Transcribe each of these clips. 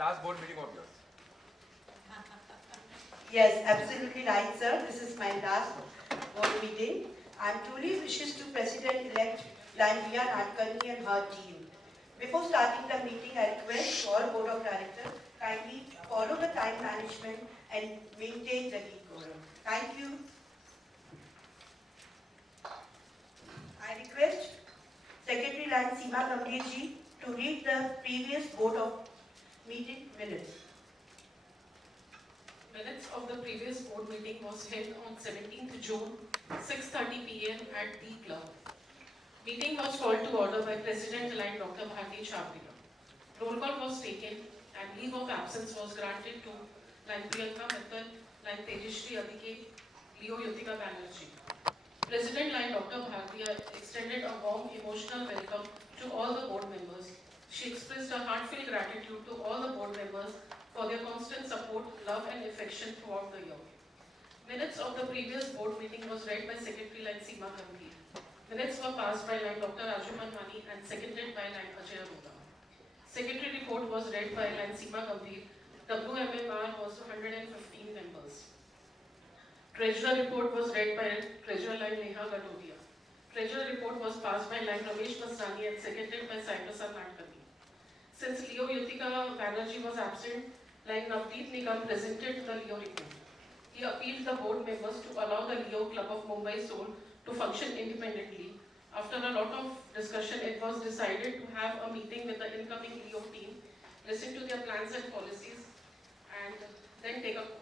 last board meeting of yours. Yes, absolutely right, sir. This is my last board meeting. I'm truly wishes to President-elect Lanvia Nadkarni and her team. Before starting the meeting, I request all Board of Directors kindly follow the time management and maintain the decorum. Thank you. I request Secretary Line Seema Gambhir ji to read the previous Board of Meeting minutes. Minutes of the previous board meeting was held on 17th June, 6:30 p.m. at the club. Meeting was called to order by President-elect Dr. Bharti Chhabria. Roll call was taken and leave of absence was granted to Line Priyanka Mittal, Line Tejashri Adike, Leo Yutika Banerjee. President Line Dr. Bharti extended a warm emotional welcome to all the board members. She expressed her heartfelt gratitude to all the board members for their constant support, love and affection throughout the year. Minutes of the previous board meeting was read by Secretary Line Seema Gambhir. Minutes were passed by Line Dr. Raju Manmani and seconded by Line Ajay Arora. Secretary report was read by Line Seema Gambhir. WMMR was 115 members. Treasurer report was read by Treasurer Line Neha Gadodia. Treasurer report was passed by Line Ramesh Masrani and seconded by Sai Prasad Nadkarni. Since Leo Yutika Banerjee was absent, Line Navdeep Nigam presented the Leo report. He appealed the board members to allow the Leo Club of Mumbai Soul to function independently. After a lot of discussion, it was decided to have a meeting with the incoming Leo team, listen to their plans and policies, and then take a call.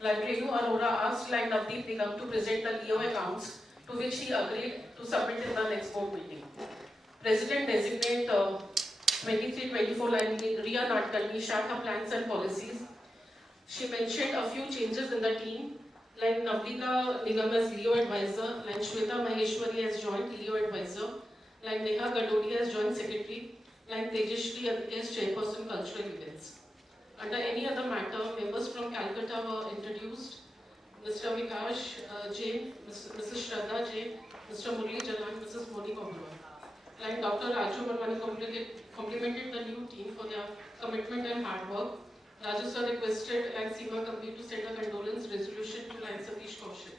Like Renu Arora asked Line Navdeep Nigam to present the Leo accounts, to which he agreed to submit in the next board meeting. President-designate 23-24 Line Riya Nadkarni shared her plans and policies. She mentioned a few changes in the team, like Navlika Nigam as Leo advisor, like Shweta Maheshwari as joint Leo advisor, like Neha Gadodia as joint secretary, like Tejashri as chairperson cultural events. Under any other matter, members from Calcutta were introduced. Mr. Vikash Jain, Mrs. Shraddha Jain, Mr. Murli Jalan, Mrs. Monica Oberoi. Like Dr. Raju Manmani complimented the new team for their commitment and hard work. Raju sir requested Line Seema Gambhir to send a condolence resolution to Line Satish Kaushik.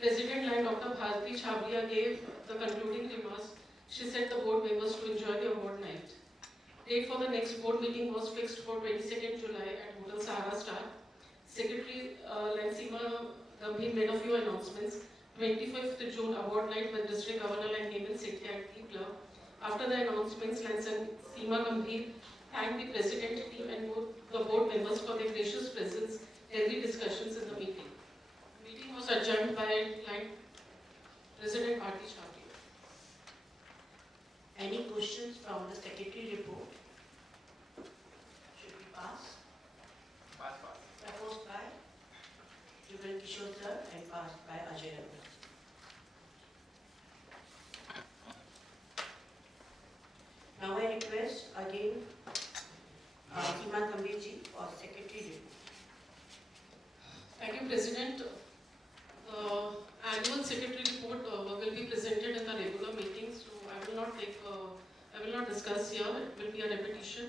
President Line Dr. Bharti Chhabria gave the concluding remarks. She said the board members to enjoy the award night. Date for the next board meeting was fixed for 22nd July at Hotel Sahara Star. Secretary Line Seema Gambhir made a few announcements. 25th June award night with District Governor Line Hemant Sethi at the club. After the announcements, Line Seema Gambhir thanked the President team and the board members for their gracious presence, healthy discussions in the meeting. The meeting was adjourned by Line President Bharti Chhabria. Any questions from the Secretary report? Should we pass? Pass. Proposed by Jugal Kishore sir and passed by Ajay Arora. Now I request again Seema Gambhir ji for Secretary report. Thank you, President. The annual Secretary report will be presented in the regular meetings, so I will not discuss here. It will be a repetition.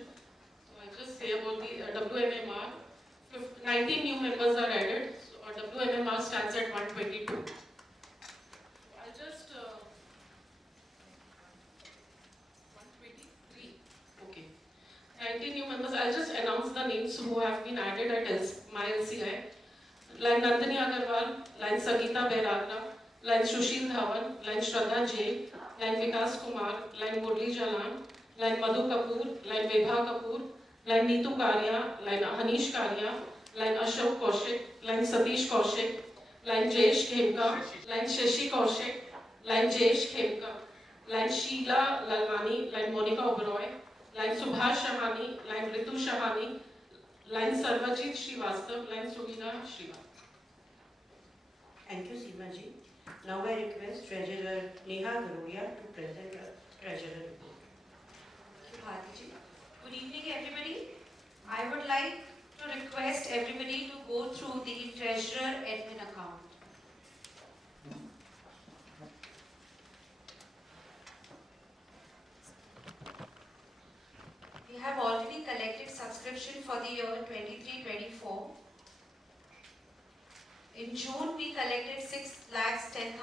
So I just say about the WMMR. 19 new members are added. So our WMMR stands at 122. I'll just 123. Okay. 19 new members. I'll just announce the names who have been added at my LCI. Line Nandini Agarwal, Line Sangeeta Bairagra, Line Sushil Dhawan, Line Shraddha Jain, Line Vikas Kumar, Line Murli Jalan, Line Madhu Kapoor, Line Vibha Kapoor, Line Neetu Karia, Line Hanish Karia, Line Ashok Kaushik, Line Satish Kaushik, Line Jayesh Khemka, Line Shashi Kaushik, Line Jayesh Khemka, Line Sheila Lalwani, Line Monica Oberoi, Line Subhash Shahani, Line Ritu Shahani, Line Sarvajit Srivastav, Line Suvina Shiva. Thank you, Seema ji. Now I request Treasurer Neha Gadodia to present the Treasurer report. Thank you, Bharti ji. Good evening, everybody. I would like to request everybody to go through the Treasurer admin account. subscription for the year 23-24. In June, we collected 6,10,200.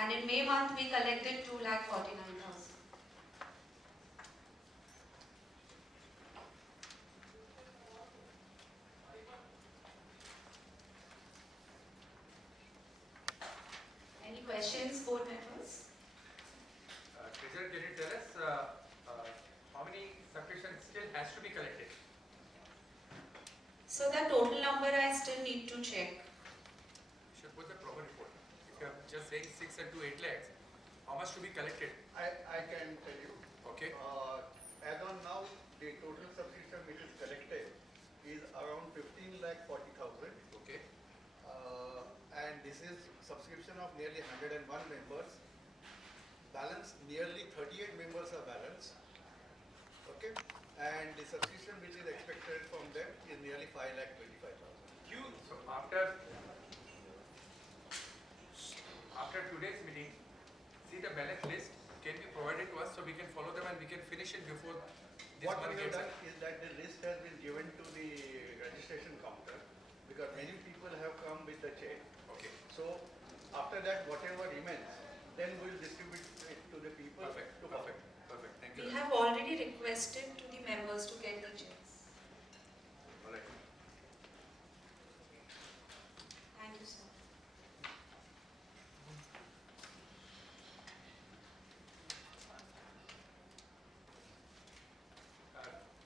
And in May month, we collected 2,49,000. Any questions, board members? Treasurer, can you tell us how many subscriptions still has to be collected? So the total number I still need to check. You should put the proper report. If you are just saying 6 and 8 lakhs, how much to be collected? I can tell you. Okay. As on now, the total subscription which is collected is around 15,40,000. Okay. And this is subscription of nearly 101 members. Balance, nearly 38 members are balanced. Okay. And the subscription which is expected from them is nearly 5,25,000. So after today's meeting, see the balance list can be provided to us so we can follow them and we can finish it before this What month we have gets done up. is that the list has been given to the registration counter because many people have come with the check. Okay. So after that, whatever remains, then we will distribute it to the people. Perfect. to Perfect. Perfect. Thank you. We have already requested to the members to get the checks. All right. Thank you, sir.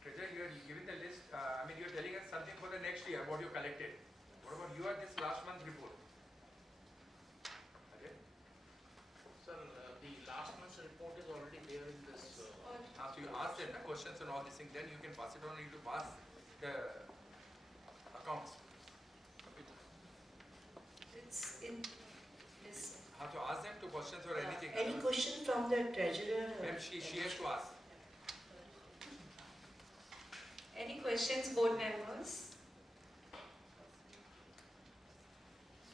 Treasurer, you are giving the list. I mean, you are telling us something for the next year, what you collected. What about you are this last month report? Okay. Sir, the last month's report is already there in this. So you ask them the questions and all these things, then you can pass it on. You to pass the accounts. It's in this. Have to ask them to questions or anything. Any question from the treasurer? Then she has to ask. Any questions, board members?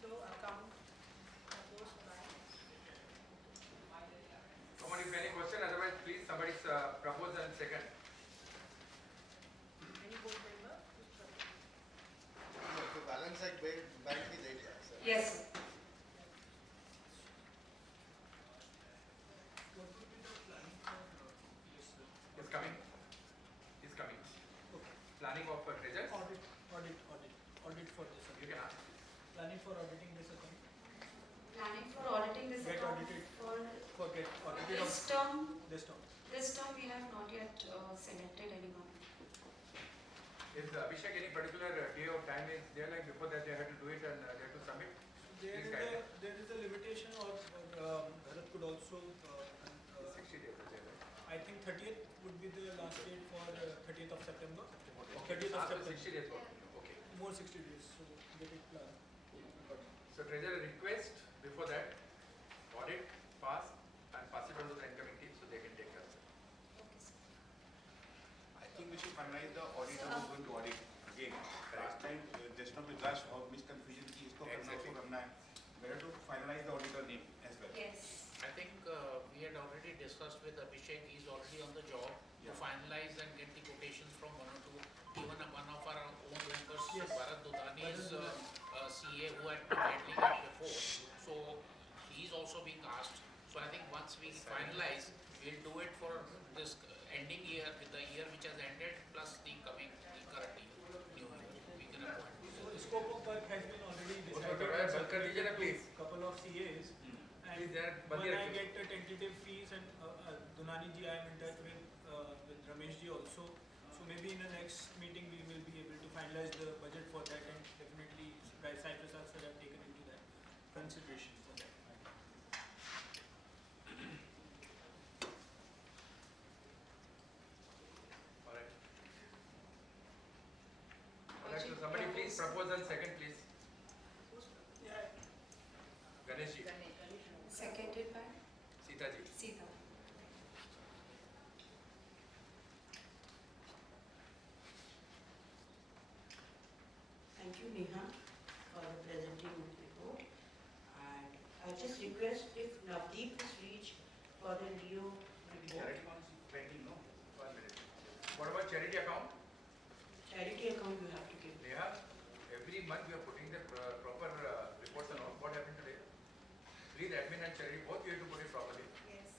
So account proposed by. Come on, if any question, otherwise please somebody propose and second. Any board member? So balance like bank is 8 lakhs. Sir. Yes, sir. Is coming. Is coming. Planning of treasures. Audit for this You account. can ask. Planning for auditing this account. Planning for auditing this Get account audited. for Get audited this of term. this term. This term we have not yet selected anyone. Is Abhishek any particular day or time is there, like before that they had to do it and they have to submit? Please guide them. There is a limitation or Bharat could also 60 days is there, right? I think 30th would be the last date for 30th of September. Okay. 30th of After September. 60 days work. Okay. More 60 days, so get it planned. So treasurer request before that, audit, pass and pass it on to the incoming team so they can take care of it. Okay, sir. I think we should finalize the auditor who's going to audit again. Last time, there's no because of misconfusion कि इसको करना उसको करना है. Better to finalize the auditor name as well. Yes. I think we had already discussed with Abhishek, he's already on the job to Yeah. finalize and get the quotations from one or two. Even one of our own members, Yes. Bharat Dudani is Bharat CA who had been handling it before. So he's also being asked. So I think once we finalize, we'll do it for this ending year, with the year which has ended, plus the current year, new year. We can appoint. So the scope of work has been already उसको decided. करवाया, and बंद कर दीजिए ना, circulated to please. couple of CAs. And Please, there, when बंद I रखिए. get the tentative fees and Dunani ji, I am in touch with Ramesh ji also. So maybe in the next meeting we will be able to finalize the budget for that and definitely Cyprus also have taken into that consideration for that. All right. All right, so somebody please propose and second please. Ganesh ji, Seconded by Sita ji. Sita. Thank you, Neha, for presenting the report. And I just request if Navdeep is reached for the Leo report. Charity accounts pending, no? 1 minute. What about charity account? foundation and charity, both you have to put it properly. Yes.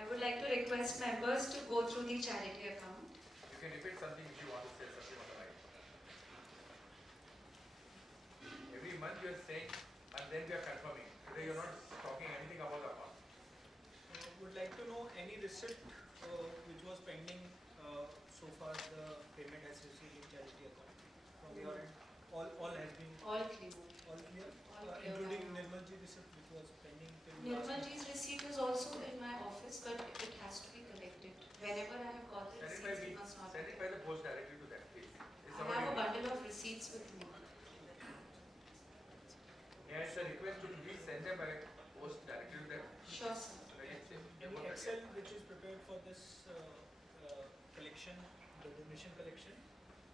I would like to request members to go through the charity account. You can repeat something if you want to say something on the line. Every month you are saying and then we are confirming. Today you are not talking anything about the account. Would like to know any receipt which was pending so far the payment has received in charity account from your end. All has been All clear. all clear, All clear. including Nirmalji receipt which was pending till last month. Nirmalji's receipt is also in my office, but it has to be collected. Whenever I have got the Send it by receipts, it me. must not Send be. it by the post directly to them, please. Is I somebody have a ready? bundle of receipts with me. Yeah, it's a request to please send them by post directly to them. Sure, sir. So that it's Any Excel which is prepared for this collection, the donation collection.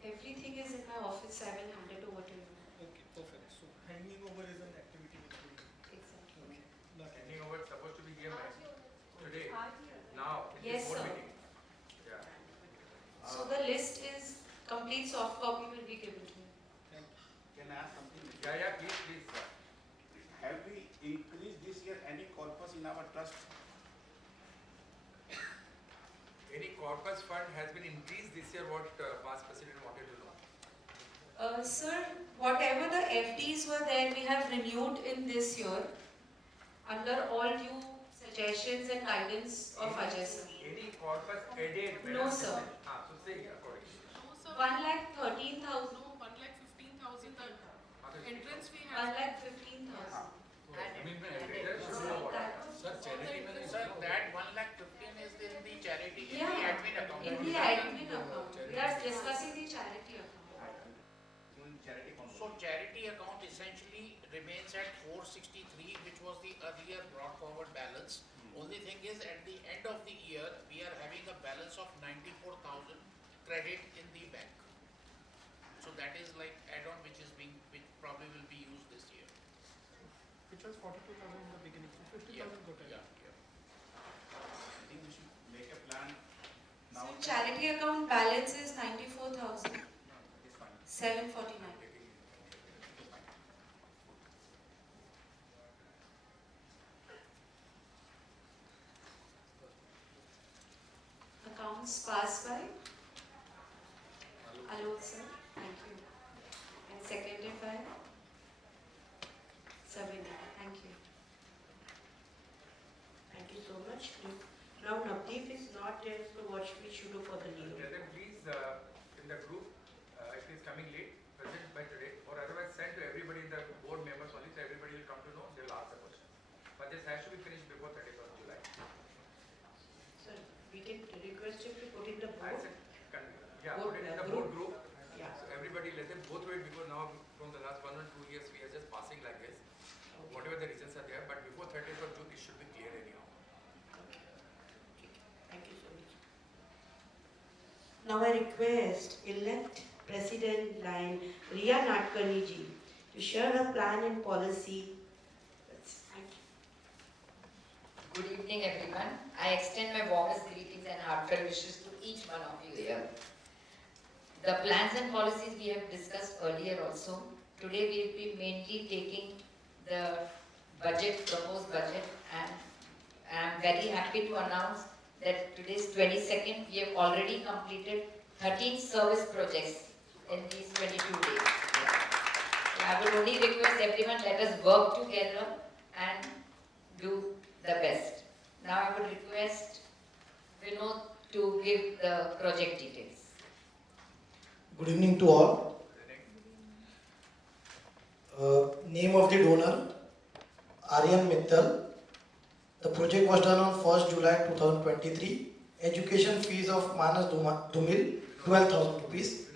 Everything is in my office. I will hand it over to you. Okay, perfect. So handing over is an activity which we do. Exactly. Okay. Not Handing over supposed to be here today, now, in Yes, this board sir. meeting. Yeah. So the list is complete soft copy will be given to you. Thank you. Can I ask something? Yeah, please, please. Have we increased this year any corpus in our trust? Any corpus fund has been increased this year, what past president wanted to know? Sir, whatever the FDs were there, we have renewed in this year under all due suggestions and guidance of Ajay sir. Any corpus added? No, sir. So say accordingly. No, sir. 1,13,000. No, 1,15,000 entrance fee has. 1,15,000. Sir, charity money, sir, that 1,15,000 is in the charity, in the Yeah, admin account. in the admin account. We are discussing the charity account. Charity fund. So charity account essentially remains at 463, which was the earlier brought forward balance. Only thing is, at the end of the year, we are having a balance of 94,000 credit in the bank. So that is like add-on which probably will be used this year. Which was 42,000 in the beginning, so 50,000 total. Yeah. I think we should make a plan now. So charity account balance is 94,749. It's fine. Accounts passed by Alok sir, thank you. And seconded by Sabina, thank you. Thank you so much. Now Navdeep is not there, so what we should do for the Tell leader? them please, in the group, if it is coming late, present by today, or otherwise send to everybody in the board members only, so everybody will come to know, they will ask the question. But this has to be finished before 31st July. Sir, we can request him to put in the I board. said, yeah, Board, put it in the group. board group. Yeah. So everybody let them go through it because now from the last 1 or 2 years we are just passing like this. Whatever the reasons are there, but before 30th of June it should be clear anyhow. Thank you so much. Now I request elect President Line Riya Nadkarni ji to share her plan and policy. Thank you. Good evening, everyone. I extend my warmest greetings and heartfelt wishes to each one of you here. The plans and policies we have discussed earlier also. Today we will be mainly taking the proposed budget, and I am very happy to announce that today's 22nd, we have already completed 13 service projects in these 22 days. So I would only request everyone, let us work together and do the best. Now I would request Vinod to give the project details. Good evening to all. Name of the donor, Aryan Mittal. The project was done on 1st July 2023. Education fees of Manas Dumil, 12,000 rupees.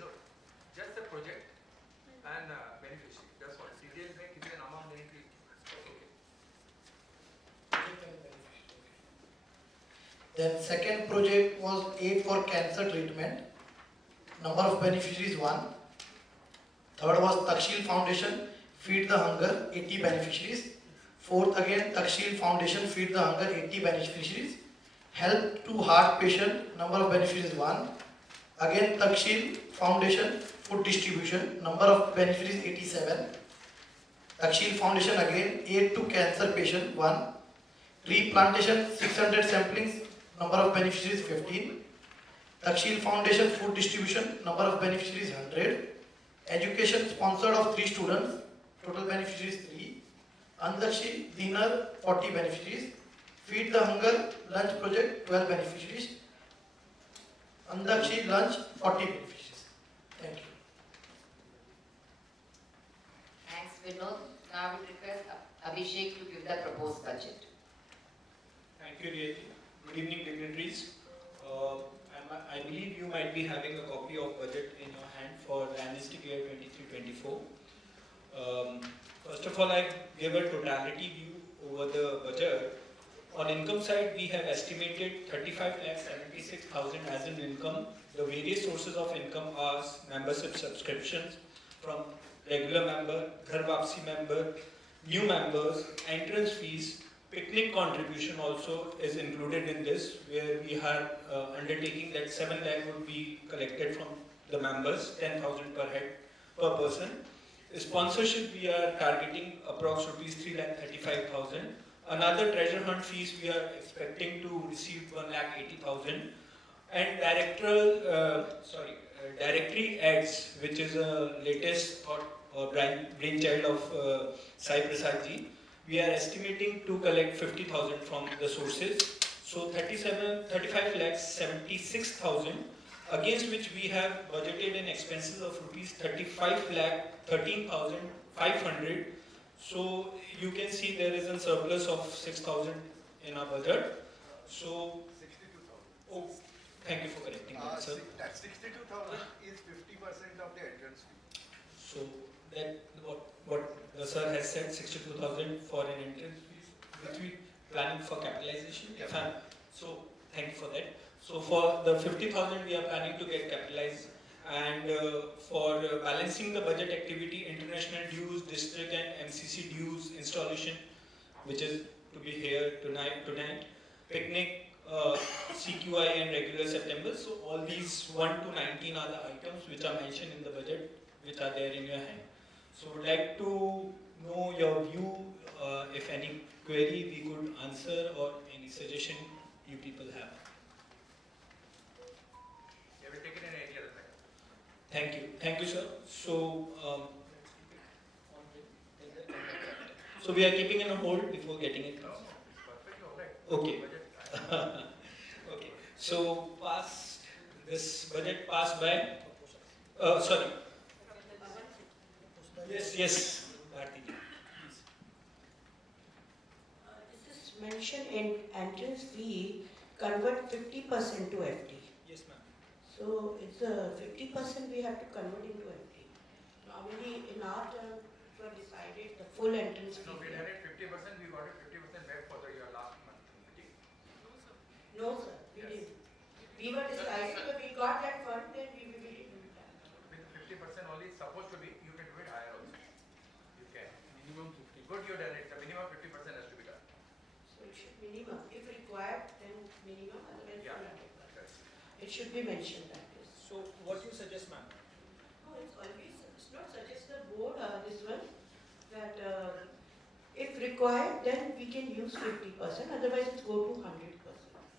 Just the project and beneficiary. That's all. Serial में कितने amount देने की? Then second project was aid for cancer treatment. Number of beneficiaries 1. Third was Takshil Foundation, Feed the Hunger, 80 beneficiaries. Fourth again, Takshil Foundation, Feed the Hunger, 80 beneficiaries. Help to heart patient, number of beneficiaries 1. Again, Takshil Foundation, food distribution, number of beneficiaries 87. Takshil Foundation again, aid to cancer patient 1. Tree plantation 600 samplings, number of beneficiaries 15. Takshil Foundation food distribution, number of beneficiaries 100. Education sponsored of 3 students, total beneficiaries 3. Andakshi dinner 40 beneficiaries. Feed the hunger lunch project 12 beneficiaries. Andakshi lunch 40 beneficiaries. Thank you. Thanks, Vinod. Now we request Abhishek to give the proposed budget. Thank you, Riyati. Good evening, dignitaries. I believe you might be having a copy of budget in your hand for the analytic year 23-24. First of all, I give a totality view over the budget. On income side, we have estimated 35,76,000 as an income. The various sources of income are membership subscriptions from regular member, Ghar Wapsi member, new members, entrance fees, picnic contribution also is included in this, where we are undertaking that 7 lakh would be collected from the members, 10,000 per head per person. Sponsorship we are targeting approx rupees 3,35,000. Another treasure hunt fees we are expecting to receive 1,80,000. And directory ads, which is a latest thought or brainchild of Sai Prasad ji. We are estimating to collect 50,000 from the sources. So 35 lakhs 76,000, against which we have budgeted in expenses of rupees 35 lakh 13,500. So you can see there is a surplus of 6,000 in our budget. So 62,000. oh, thank you for correcting that, sir. That 62,000 is 50% of the entrance fee. So that what the sir has said, 62,000 for an entrance fees, which we planning for capitalization. Yeah. So thank you for that. So for the 50,000 we are planning to get capitalized, and for balancing the budget activity, international dues, district and MCC dues installation, which is to be here tonight, picnic, CQI and regular September. So all these 1 to 19 are the items which are mentioned in the budget, which are there in your hand. So would like to know your view, if any query we could answer or any suggestion you people have. Have you taken any other thing? Thank you, sir. So we are keeping it on hold before getting it. No, it's perfect, all right. Okay. Budget. Okay. So this budget passed by. Sorry. Yes. Bharti ji. This is mentioned in entrance fee, convert 50% to FD. Yes, ma'am. So it's 50% we have to convert into FD. Normally in our term, it was decided the full entrance fee. No, we had it 50%, we got it 50% back for the year last month meeting. No, sir, we Yes. didn't. We were deciding, but we got that fund, then we didn't do that. With 50% only, it's supposed to be, you can do it higher also. You can. Minimum 50. Good, you done it, the minimum 50% has to be done. So it should minimum, if required, then minimum, otherwise Yeah. 100%. It should be mentioned that is. So what you suggest, ma'am? No, it's always, it's not suggest the board, this one, that if required, then we can use 50%, otherwise it's go to 100%.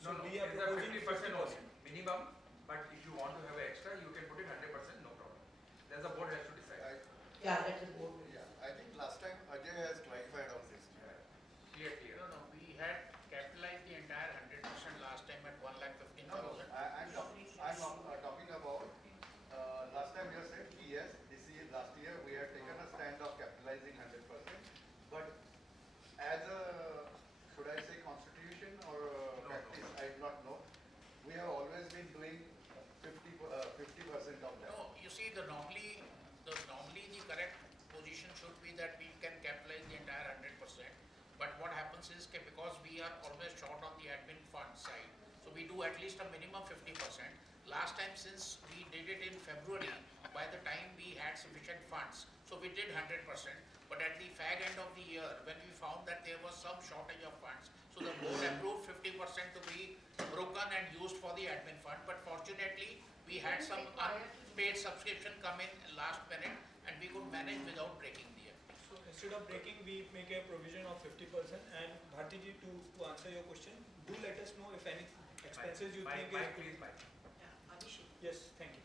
No, we are it's a proposing 50% only, minimum, but if you want to have extra, you can put it 100%, no problem. Then the board has to decide. Yeah, that's the board. Yeah, I think last time Ajay has clarified on this. Clear. No, we had capitalized the entire 100% last time at 1,15,000. I'm talking about, last time you said, yes, this year, last year, we had taken a stand of capitalizing 100%, but as a, should I say constitution or practice, I do not know, we have always been doing 50% of that. No, you see, normally the correct position should be that we can capitalize the entire 100%. But what happens is because we are always short on the admin fund side, so we do at least a minimum 50%. Last time, since we did it in February, by the time we had sufficient funds, so we did 100%. But at the fag end of the year, when we found that there was some shortage of funds, so the board approved 50% to be broken and used for the admin fund. But fortunately, we had some unpaid subscription come in last minute, and we could manage without breaking the FD. So instead of breaking, we make a provision of 50%. And Bharti ji, to answer your question, do let us know if any expenses you think Mike, please, Mike. Yes, thank you.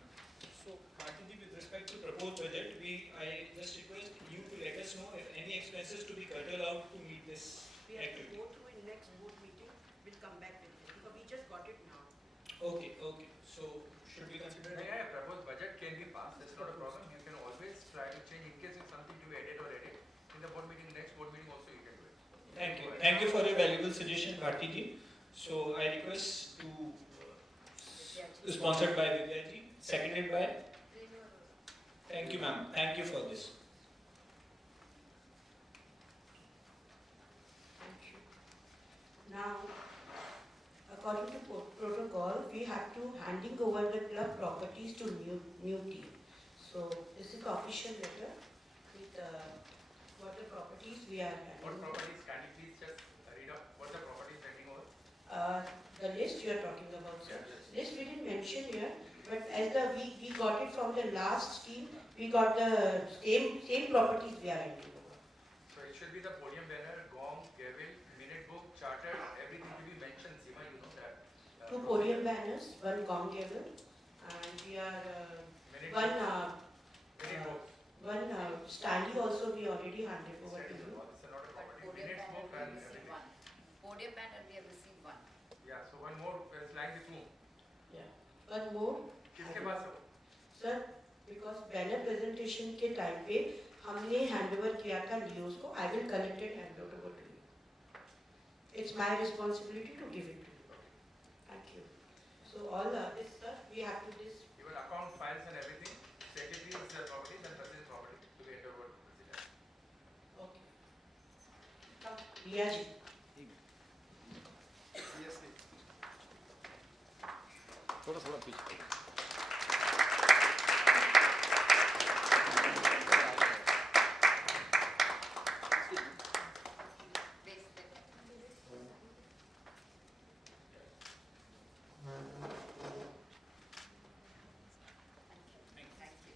So, Bharti ji, with respect to proposed budget, I just request you to let us know if any expenses to be curtailed out to meet this We have to activity. go through in next board meeting, we'll come back with it, because we just got it now. Okay. So, should we consider it? Yeah, proposed budget can be passed, that's not a problem. You can always try to change in case if something to be added or edit. In the board meeting, next board meeting also you can do it. Thank you. Thank you for your valuable suggestion, Bharti ji. So, I request to sponsored by Vidya ji, seconded by. Thank you, ma'am. Thank you for this. Thank you. Now, according to protocol, we have to handing over the club properties to new team. So this is the official letter with what the properties we are What handing. properties, can you please just read out what the properties pending over? The list you are talking about, sir. Yes. List we didn't mention here, but as we got it from the last scheme, we got the same properties we are handing over. So it should be the podium banner, gong, gavel, minute book, charter, everything to be mentioned, Seema, you know that. Two podium banners, one gong gavel, and we are Minute one book, minute book. one standee also we already handed over to you. It's not a property. Podium Minutes banner book we and have received everything. one. Podium banner we have received one. Yeah, so one more is like the room. Yeah. One more. किसके पास है वो? Sir, because banner presentation के time पे हमने handover किया था Leos को. I will collect it and hand it over to you. It's my responsibility to give it to you. Thank you. So all this stuff we have to this. Even account files and everything, secretary's properties and president's property to be handed over to president. Okay. Come, Riya ji. Seriously. Please, thank you.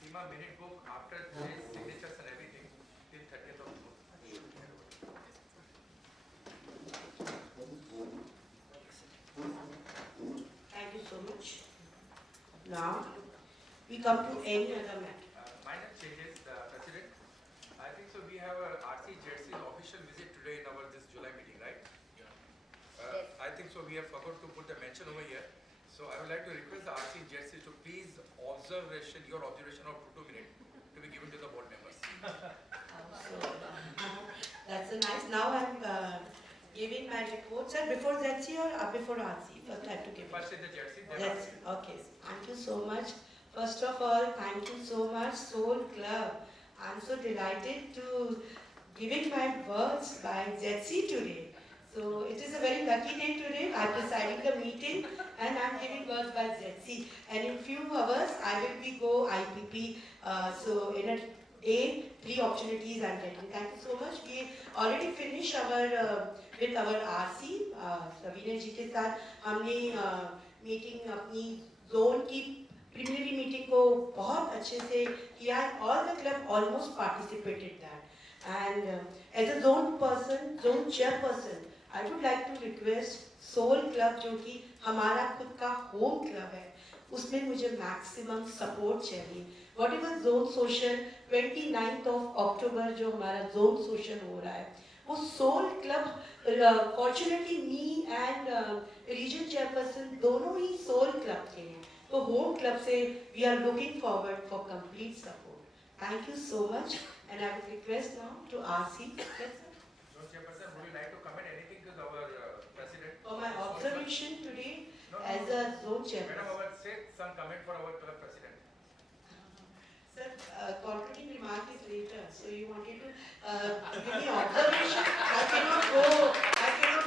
Seema, minute book after today's signatures and everything till 30th of June. Thank you so much. Now we come to any other matter. Minor changes, President. I think so. We have a RC Jersey official visit today in our this July meeting, right? Yes. I think so. We have forgot to put the mention over here. So I would like to request the RC Jersey to please your observation of 2 minutes to be given to the board members. So, that's a nice. Now I'm giving my report, sir. Before ZC or before RC? First I have to give it. First is the Jersey, then Yes, RC. okay. Thank you so much. First of all, thank you so much, Soul Club. I'm so delighted to giving my words by ZC today. So it is a very lucky day today. I'm deciding the meeting and I'm giving words by ZC. And in few hours, I will be go IPP. So in a day, 3 opportunities I'm getting. Thank you so much. We already finished our with our RC. Savina जी के साथ हमने meeting अपनी zone की preliminary meeting को बहुत अच्छे से किया. All the club almost participated that. And as a zone person, zone chairperson, I would like to request Soul Club जो कि हमारा खुद का होम क्लब है, उसमें मुझे मैक्सिमम सपोर्ट चाहिए. Whatever zone social 29th of October जो हमारा zone social हो रहा है, वो Soul Club fortunately me and region chairperson दोनों ही Soul Club के हैं. तो home club से we are looking forward for complete support. Thank you so much and I would request now to RC. Yes, sir. Zone Chairperson, would you like to comment anything to our President? For my observation today No, no, as no. a zone Madam, chairperson. our say some comment for our club President. Sir, concluding remark is later, so you wanted to give me observation. I cannot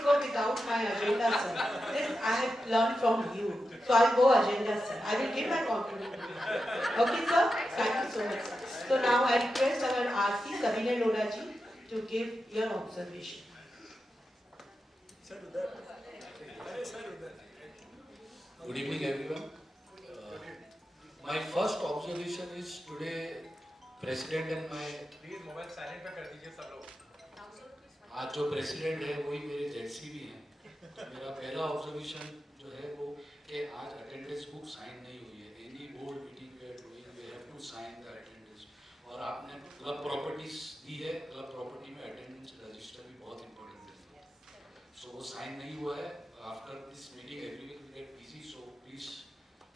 go without my agenda, sir. This I have learned from you. So I'll go agenda, sir. I will give my concluding remark. Okay, sir? Thank you so much, sir. So now I request our RC, Sabina Loda ji, to give your observation. Sir, Udar. Sir, Udar. Good evening, everyone. My first observation is today president and my please mobile silent पे कर दीजिए सब लोग. आज जो president है वही मेरे जेडसी भी हैं. मेरा पहला ऑब्जर्वेशन जो है वो कि आज अटेंडेंस बुक साइन नहीं हुई है. Any board meeting we are doing we have to sign the attendance. और आपने क्लब प्रॉपर्टीज दी है. क्लब प्रॉपर्टी में अटेंडेंस रजिस्टर भी बहुत इंपॉर्टेंट है. सो वो साइन नहीं हुआ है. After this meeting everyone will get busy, so please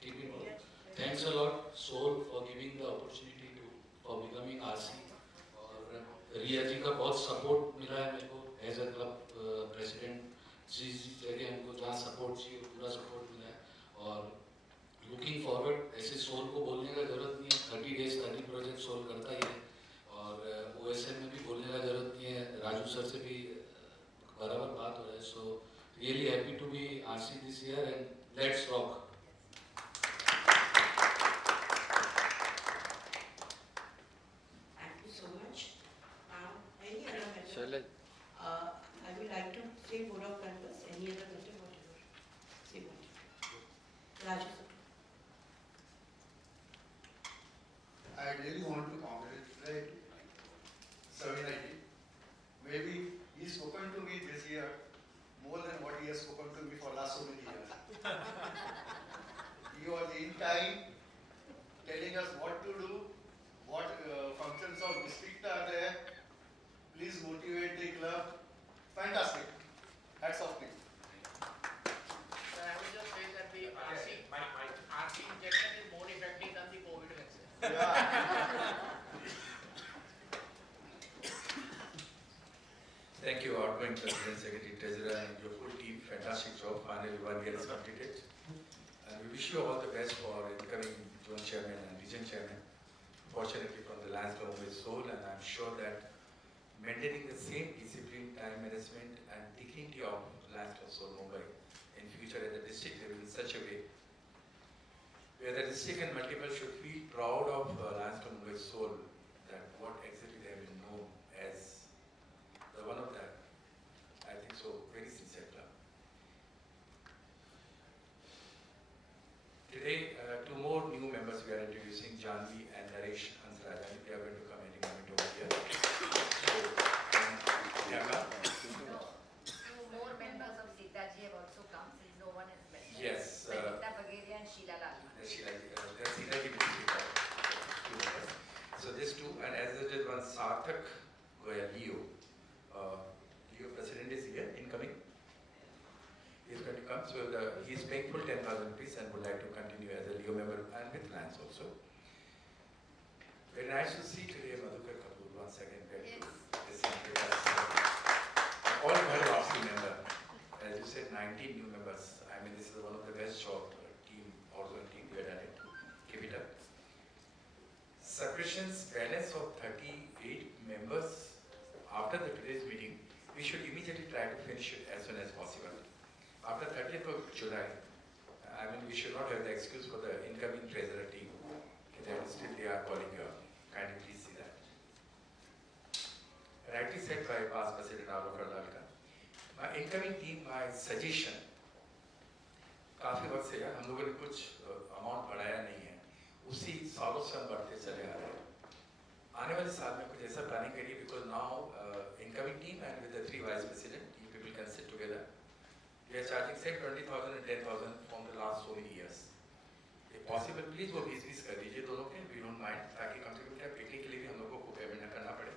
keep it on. Thanks a lot soul for giving the opportunity to for becoming RC. Riya ji का बहुत सपोर्ट मिला है मेरे को एज अ क्लब प्रेसिडेंट. जिस जगह हमको जहाँ सपोर्ट चाहिए पूरा सपोर्ट मिला है. और लुकिंग फॉरवर्ड ऐसे सोल को बोलने का जरूरत नहीं है. 30 डेज 30 प्रोजेक्ट सोल करता ही है. और OSM में भी बोलने का जरूरत नहीं है. राजू सर से भी बराबर बात हो रहा है. So really happy to be RC this year and let's rock. Thank you so much. Any other matter? I would like to say board of members, any other matter, whatever. Say what. Raju sir. I really want to congratulate Savinaki. Maybe he's spoken to me this year more than what he has spoken to me for last so many years. He was in time telling us what to do, what functions of district are there. Please motivate the club. Fantastic. Hats off to you. So I would just say that the RC injection is more effective than the COVID vaccine. Yeah. Thank you, outgoing President, Secretary, Treasurer, and your full team. Fantastic job. Finally, 1 year is completed. And we wish you all the best for incoming Zone Chairman and Region Chairman. Fortunately, from the Lions Club Mumbai Soul, and I'm sure that maintaining the same discipline, time management, and dignity of Lions Club Soul Mumbai in future at the district level in such a way where the district and multiple should feel proud of Lions Club Mumbai Soul, that what exactly they have been known as the one of them. I think so, very sincere club. Today, two more new members we are introducing, Janvi and Naresh Hansrajani. They are going to come any moment over here. So, Yama. Two more members of Sitaji have also come, since no one has mentioned. Yes. Sangeeta Bagaria and Sheila Lalman. So these two, and as it is one Sarthak Goya Leo. Leo President is here, incoming. He is going to come, so he is paying full 10,000 rupees and would like to continue as a Leo member and with Lions also. Very nice to see today Madhukar Kapoor once again. Yes. All very RC member. As you said, 19 new members. I mean, this is one of the best job team, also team we have done it. Keep it up. Suppressions balance of 38 members after the today's meeting. We should immediately try to finish it as soon as possible. After 30th of July, I mean, we should not have the excuse for the incoming treasurer team. That still they are calling you up. Kindly please see that. Rightly said by past President Alok Lalka. My incoming team, my suggestion, काफी वक्त से हम लोगों ने कुछ amount बढ़ाया नहीं है. उसी सालों से हम बढ़ते चले आ रहे हैं. आने वाले साल में कुछ ऐसा प्लानिंग करिए, because now incoming team and with the 3 vice president, you people can sit together. We are charging same 20,000 and 10,000 from the last so many years. If possible, please वो 20-20 कर दीजिए दोनों के, we don't mind, ताकि कम से कम क्या picnic के लिए भी हम लोगों को पेमेंट न करना पड़े.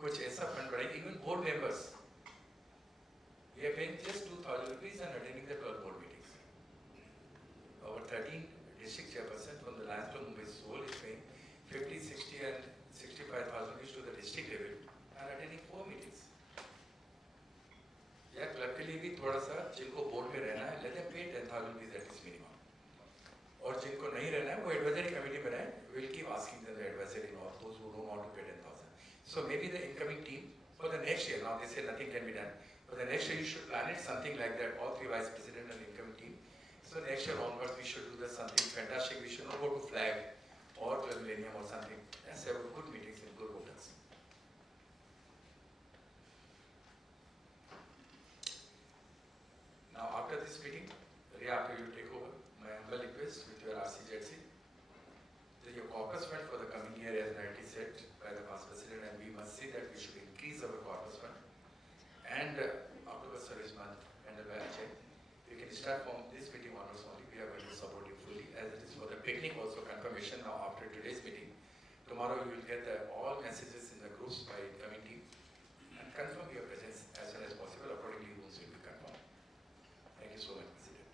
कुछ ऐसा फंड बढ़ाइए. Even board members, we are paying just 2,000 rupees and attending the 12 board meetings. Our 13 district chairperson from the Lions Club Mumbai Soul is paying 50, 60 and 65,000 rupees to the district level and attending 4 meetings. या club के लिए भी थोड़ा सा, जिनको board में रहना है, let them pay 10,000 rupees at least minimum. और जिनको नहीं रहना है, वो advisory committee में रहें. We'll keep asking them the advisory and all those who don't want to pay 10,000. So maybe the incoming team for the next year. Now they say nothing can be done. For the next year, you should plan it something like that. All 3 vice president and incoming team. So next year onwards, we should do something fantastic. We should not go to flag or to millennium or something. And several good meetings in good hotels. Now after this meeting, Ria, after you take over, my humble request with your RCZC, that your caucus fund for the coming year, as rightly said, past president, and we must say that we should increase our corpus fund. And October Service Month and the batch, we can start from this meeting onwards only. We are going to support you fully, as it is for the picnic also confirmation now after today's meeting. Tomorrow you will get all messages in the groups by coming team and confirm your presence as soon as possible. Accordingly, rules will be confirmed. Thank you so much, President.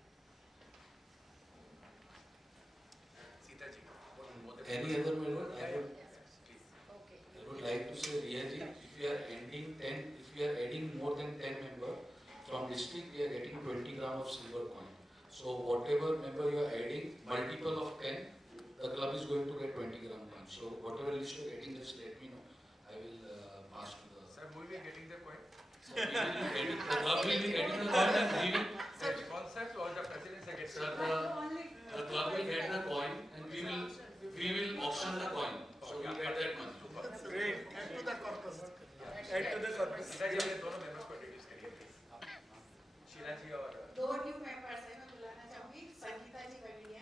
Sita ji, Any other member? I would like to say, Riya ji, if we are adding more than 10 members from district, we are getting 20 gram of silver coin. So whatever member you are adding, multiple of 10, the club is going to get 20 gram coin. So whatever list you are getting, just let me know. I will pass to the. Sir, will we be getting the coin? So we will be getting, the club will be getting the coin and we will. Sir, the concept or the president secretary? Sir, the club will get the coin and we will auction the coin. So we get that money. Great. Add to the corpus. Add to the corpus. Sheila जी अपने दोनों members को introduce करिए please. Sheila जी और दो new members हैं, मैं बुलाना चाहूंगी संगीता जी बगड़िया।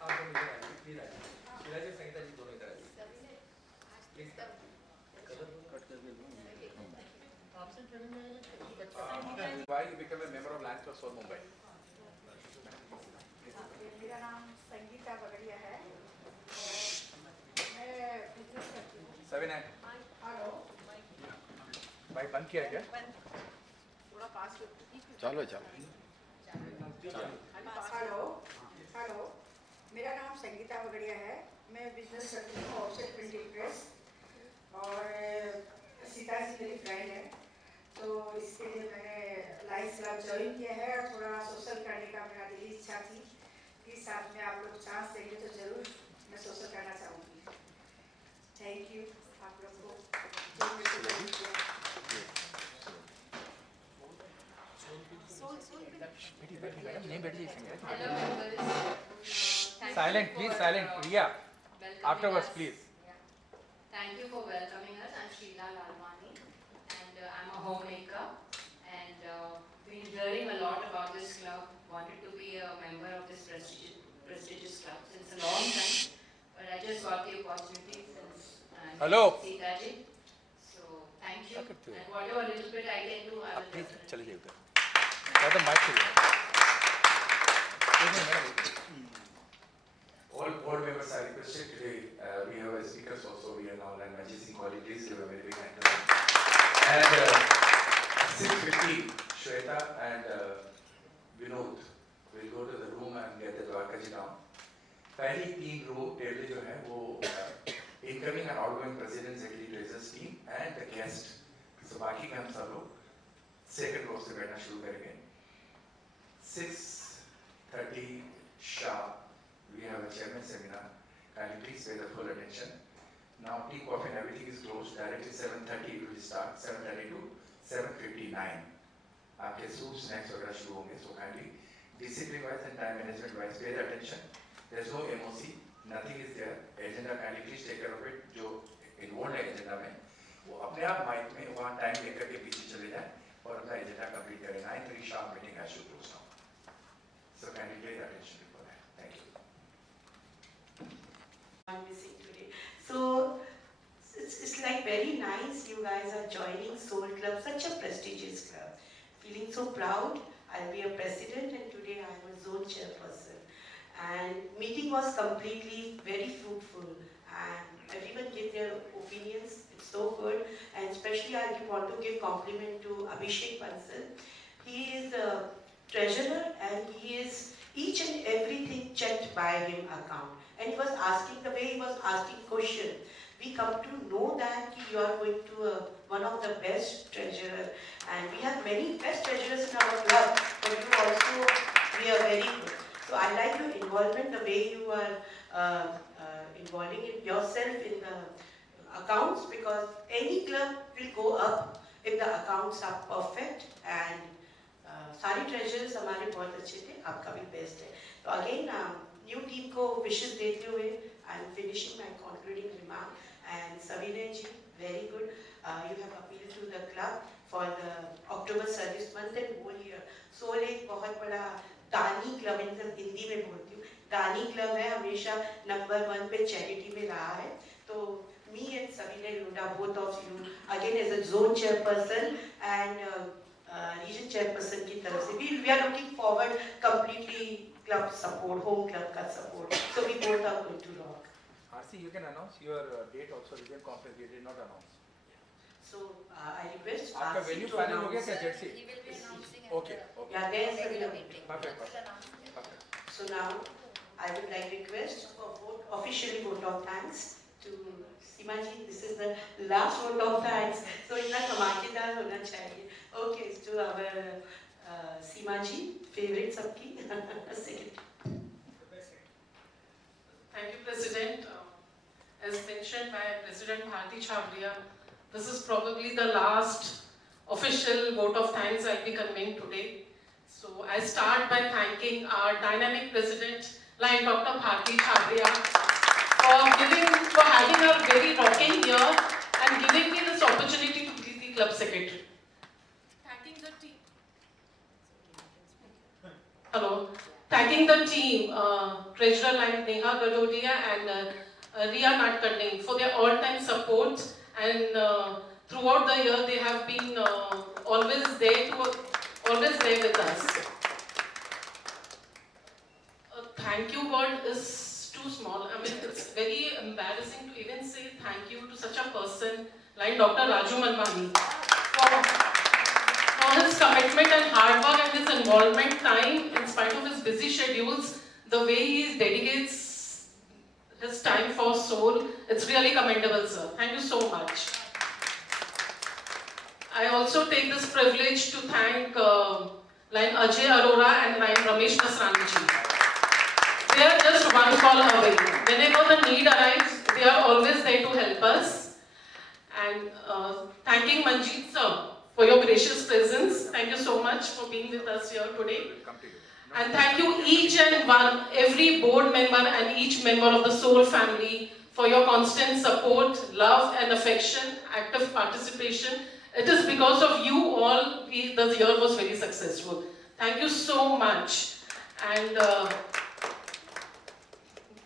आप दोनों इधर आइए, प्लीज आइए. शीला जी, संगीता जी दोनों इधर आइए. Please. Why you become a member of Lions Club Soul Mumbai? मेरा नाम संगीता बगड़िया है। मैं बिजनेस करती हूँ। 7 हेलो। भाई बंद किया क्या? थोड़ा पास हो। चलो. हेलो। हेलो। मेरा नाम संगीता बगड़िया है। मैं बिजनेस करती हूँ ऑफसेट प्रिंटिंग प्रेस और सीता जी मेरी फ्रेंड है। तो इसके लिए मैंने लाइन्स क्लब ज्वाइन किया है और थोड़ा सोशल करने का मेरा दिली इच्छा थी कि साथ में आप लोग चांस देंगे तो जरूर मैं सोशल करना चाहूँगी। थैंक यू आप लोग को जो मेरे को ज्वाइन किया। Hello members. Silent, please, silent. Riya, afterwards, please. Thank you for welcoming us. I'm Sheila Lalwani and I'm a homemaker and been hearing a lot about this club. Wanted to be a member of this prestigious club since a long time, but I just got the opportunity since Hello. Sita ji. So thank you. And whatever little bit I can do, I will definitely. चले जाइए उधर. तो mic चलिए. All board members are requested today. We have a speakers also. We are now learning amazing qualities. Give a very big hand. And 6:50, Shweta and Vinod will go to the room and get the Dwarka ji down. पहली 3 रो table जो है वो incoming and outgoing president, secretary, treasurers team and the guest. So बाकी का हम सब लोग second row से बैठना शुरू करेंगे. 6:30 sharp. We have a chairman seminar. Kindly please pay the full attention. Now tea, coffee and everything is closed. Directly 7:30 it will start. 7:30 to 7:59. आपके soup, snacks वगैरह शुरू होंगे. So kindly discipline wise and time management wise pay the attention. There is no MOC. Nothing is there. Agenda kindly please take care of it. जो involved है agenda में वो अपने आप माइक में वहाँ टाइम लेकर के पीछे चले जाए और अपना एजेंडा कंप्लीट करें. 9:30 sharp meeting has to close now. So kindly pay the attention before that. Thank you. I'm missing today. So it's like very nice you guys are joining Soul Club, such a prestigious club. Feeling so proud. I'll be a president and today I'm a zone chairperson. And meeting was completely very fruitful and everyone gave their opinions. It's so good and especially I want to give compliment to Abhishek Bansal. He is a treasurer and he is each and everything checked by him account. And he was asking, the way he was asking question, we come to know that you are going to one of the best treasurer and we have many best treasurers in our club, but you also, we are very good. So I like your involvement, the way you are involving yourself in the accounts because any club will go up if the accounts are perfect and सारे treasurers हमारे बहुत अच्छे थे, आपका भी best है. तो again new team को wishes देते हुए I am finishing my concluding remark and Savine ji, very good. You have appealed to the club for the October service month and whole year. Soul एक बहुत बड़ा दानी club, Hindi में बोलती हूँ, दानी क्लब है, हमेशा नंबर 1 पे चैरिटी में रहा है. तो me and Sabine Luda, both of you, again as a zone chairperson and region chairperson की तरफ से, we are looking forward completely club support, home club का support. So we both are going to rock. RC, you can announce your date also. Region conference we did not announce. So I request आपका RC venue to final हो गया announce. क्या ZC? He will be announcing Okay, okay. Yeah, there is a regular video. meeting. Perfect, He will perfect. announce it. Perfect. So now I would like request for vote, officially vote of thanks to Seema ji. This is the last vote of thanks. So इतना धमाकेदार होना चाहिए. Okay, to our Seema ji, favorite सबकी. Second. Thank you, President. As mentioned by President Bharti Chavriya, this is probably the last official vote of thanks I'll be conveying today. So I start by thanking our dynamic President, like Dr. Bharti Chavriya, for having a very rocking year and giving me this opportunity to be the club secretary. Thanking the team. Hello. Thanking the team, Treasurer like Neha Gadodia and Riya Natkande for their all-time support, and throughout the year they have been always there with us. Thank you word is too small. I mean, it's very embarrassing to even say thank you to such a person like Dr. Raju Manwani for his commitment and hard work and his involvement time in spite of his busy schedules. The way he dedicates his time for soul, it's really commendable, sir. Thank you so much. I also take this privilege to thank line Ajay Arora and line Ramesh Nasrani ji. They are just one call away. Whenever the need arrives, they are always there to help us. And thanking Manjeet sir for your gracious presence. Thank you so much for being with us here today. And thank you each and one, every board member and each member of the Soul family for your constant support, love and affection, active participation. It is because of you all the year was very successful. Thank you so much. And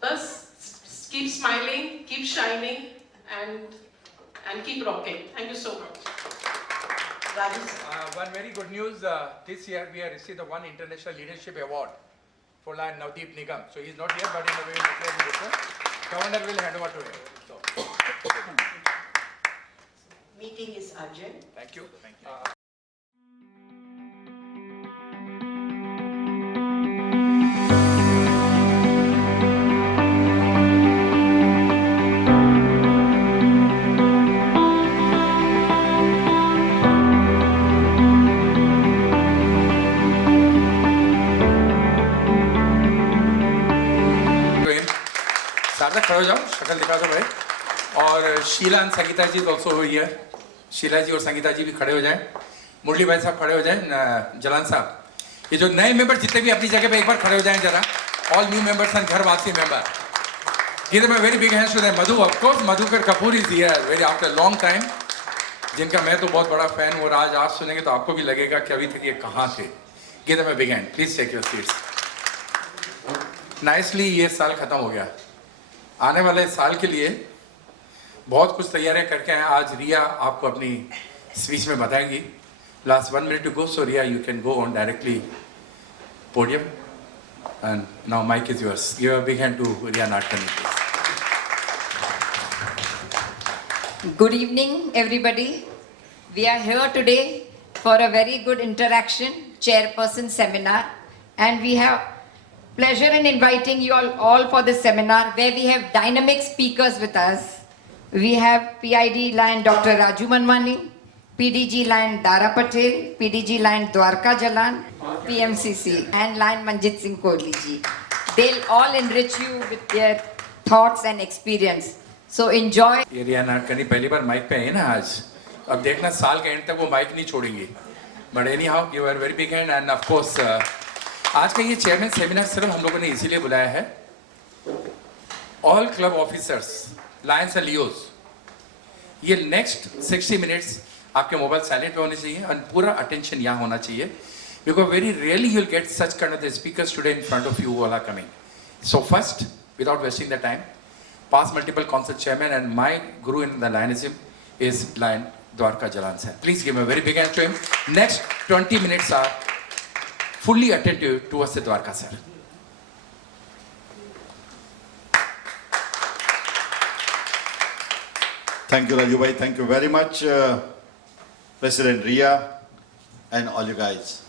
thus, keep smiling, keep shining and keep rocking. Thank you so much. One very good news, this year we have received the one International Leadership Award for Lion Navdeep Nigam. So he is not here, but in the way Governor will hand over to him. So. Meeting is urgent. Thank you. Thank you. खड़े हो जाओ, शक्ल दिखा दो भाई. और Sheela and Sangeeta ji also हुई है. शीला जी और संगीता जी भी खड़े हो जाएं. मुरली भाई साहब खड़े हो जाएं. जलान साहब, ये जो नए मेंबर जितने भी अपनी जगह पे एक बार खड़े हो जाएं जरा. ऑल न्यू मेंबर्स एंड घर वासी member. Give them a very big hands to them. Madhu, of course Madhukar Kapoor is here very after long time, जिनका मैं तो बहुत बड़ा फैन हूँ. और आज आप सुनेंगे तो आपको भी लगेगा कि अभी तक ये कहाँ थे. Give them a big hand. Please take your seats. Nicely ये साल खत्म हो गया. आने वाले साल के लिए बहुत कुछ तैयारियां करके हैं. आज रिया आपको अपनी स्पीच में बताएंगी. Last 1 minute to go, so Riya you can go on directly podium and now mic is yours. Give a big hand to Riya Natakni. Good evening, everybody. We are here today for a very good interaction, chairperson seminar, and we have pleasure in inviting you all for this seminar where we have dynamic speakers with us. We have PID line Dr. Raju Manwani, PDG line Dara Patel, PDG line Dwarka Jalan, PMCC and line Manjit Singh Kohli ji. They'll all enrich you with their thoughts and experience. So enjoy. ये रिया नाटकनी पहली बार mic पे आई ना आज. अब देखना साल के and तक वो माइक नहीं छोड़ेंगी. But anyhow give a very big hand. And of course आज का ये चेयरमैन सेमिनार सिर्फ हम लोगों ने इसीलिए बुलाया है. All club officers, Lions and Leos, ये नेक्स्ट 60 मिनट्स आपके मोबाइल साइलेंट पे होने चाहिए और पूरा अटेंशन यहाँ होना चाहिए. because very rarely you'll get such kind of the speakers today in front of you who all are coming. So first, without wasting the time, past multiple council chairman and my guru in the Lionism is Lion Dwarka Jalan sir. Please give a very big hand to him. Next 20 minutes are fully attentive towards the Dwarka sir. Thank you, Raju bhai. Thank you very much, President Ria and all you guys,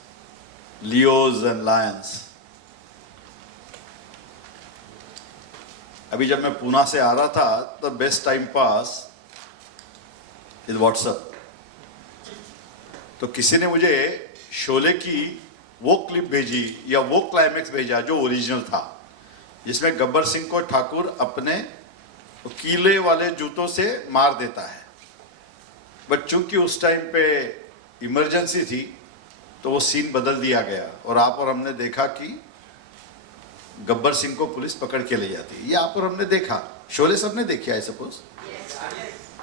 Leos and Lions. अभी जब मैं पूना से आ रहा था तो best time pass is WhatsApp. तो किसी ने मुझे शोले की वो क्लिप भेजी या वो क्लाइमेक्स भेजा जो ओरिजिनल था, जिसमें गब्बर सिंह को ठाकुर अपने कीले वाले जूतों से मार देता है. बट चूंकि उस टाइम पे इमरजेंसी थी तो वो सीन बदल दिया गया और आप और हमने देखा कि गब्बर सिंह को पुलिस पकड़ के ले जाती है. ये आप और हमने देखा. शोले सबने देखी आई सपोज.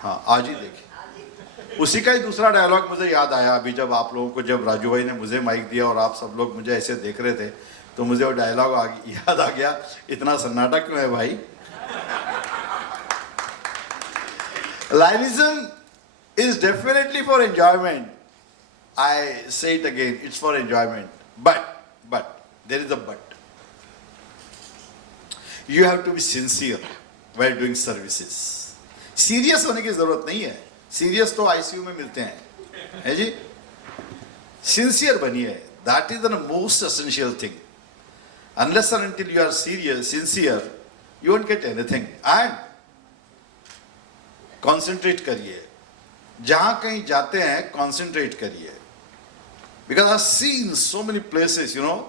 हाँ, आज ही देखी. उसी का ही दूसरा डायलॉग मुझे याद आया अभी, जब आप लोगों को, जब राजू भाई ने मुझे माइक दिया और आप सब लोग मुझे ऐसे देख रहे थे, तो मुझे वो डायलॉग याद आ गया. इतना सन्नाटा क्यों है भाई? Lionism is definitely for enjoyment. I say it again, it's for enjoyment. But, there is a but. You have to be sincere while doing services. Serious होने की जरूरत नहीं है. Serious तो ICU में मिलते हैं, है जी? Sincere बनिए. That is the most essential thing. Unless and until you are serious, sincere, you won't get anything. And concentrate करिए. जहाँ कहीं जाते हैं concentrate करिए. Because I've seen so many places, you know,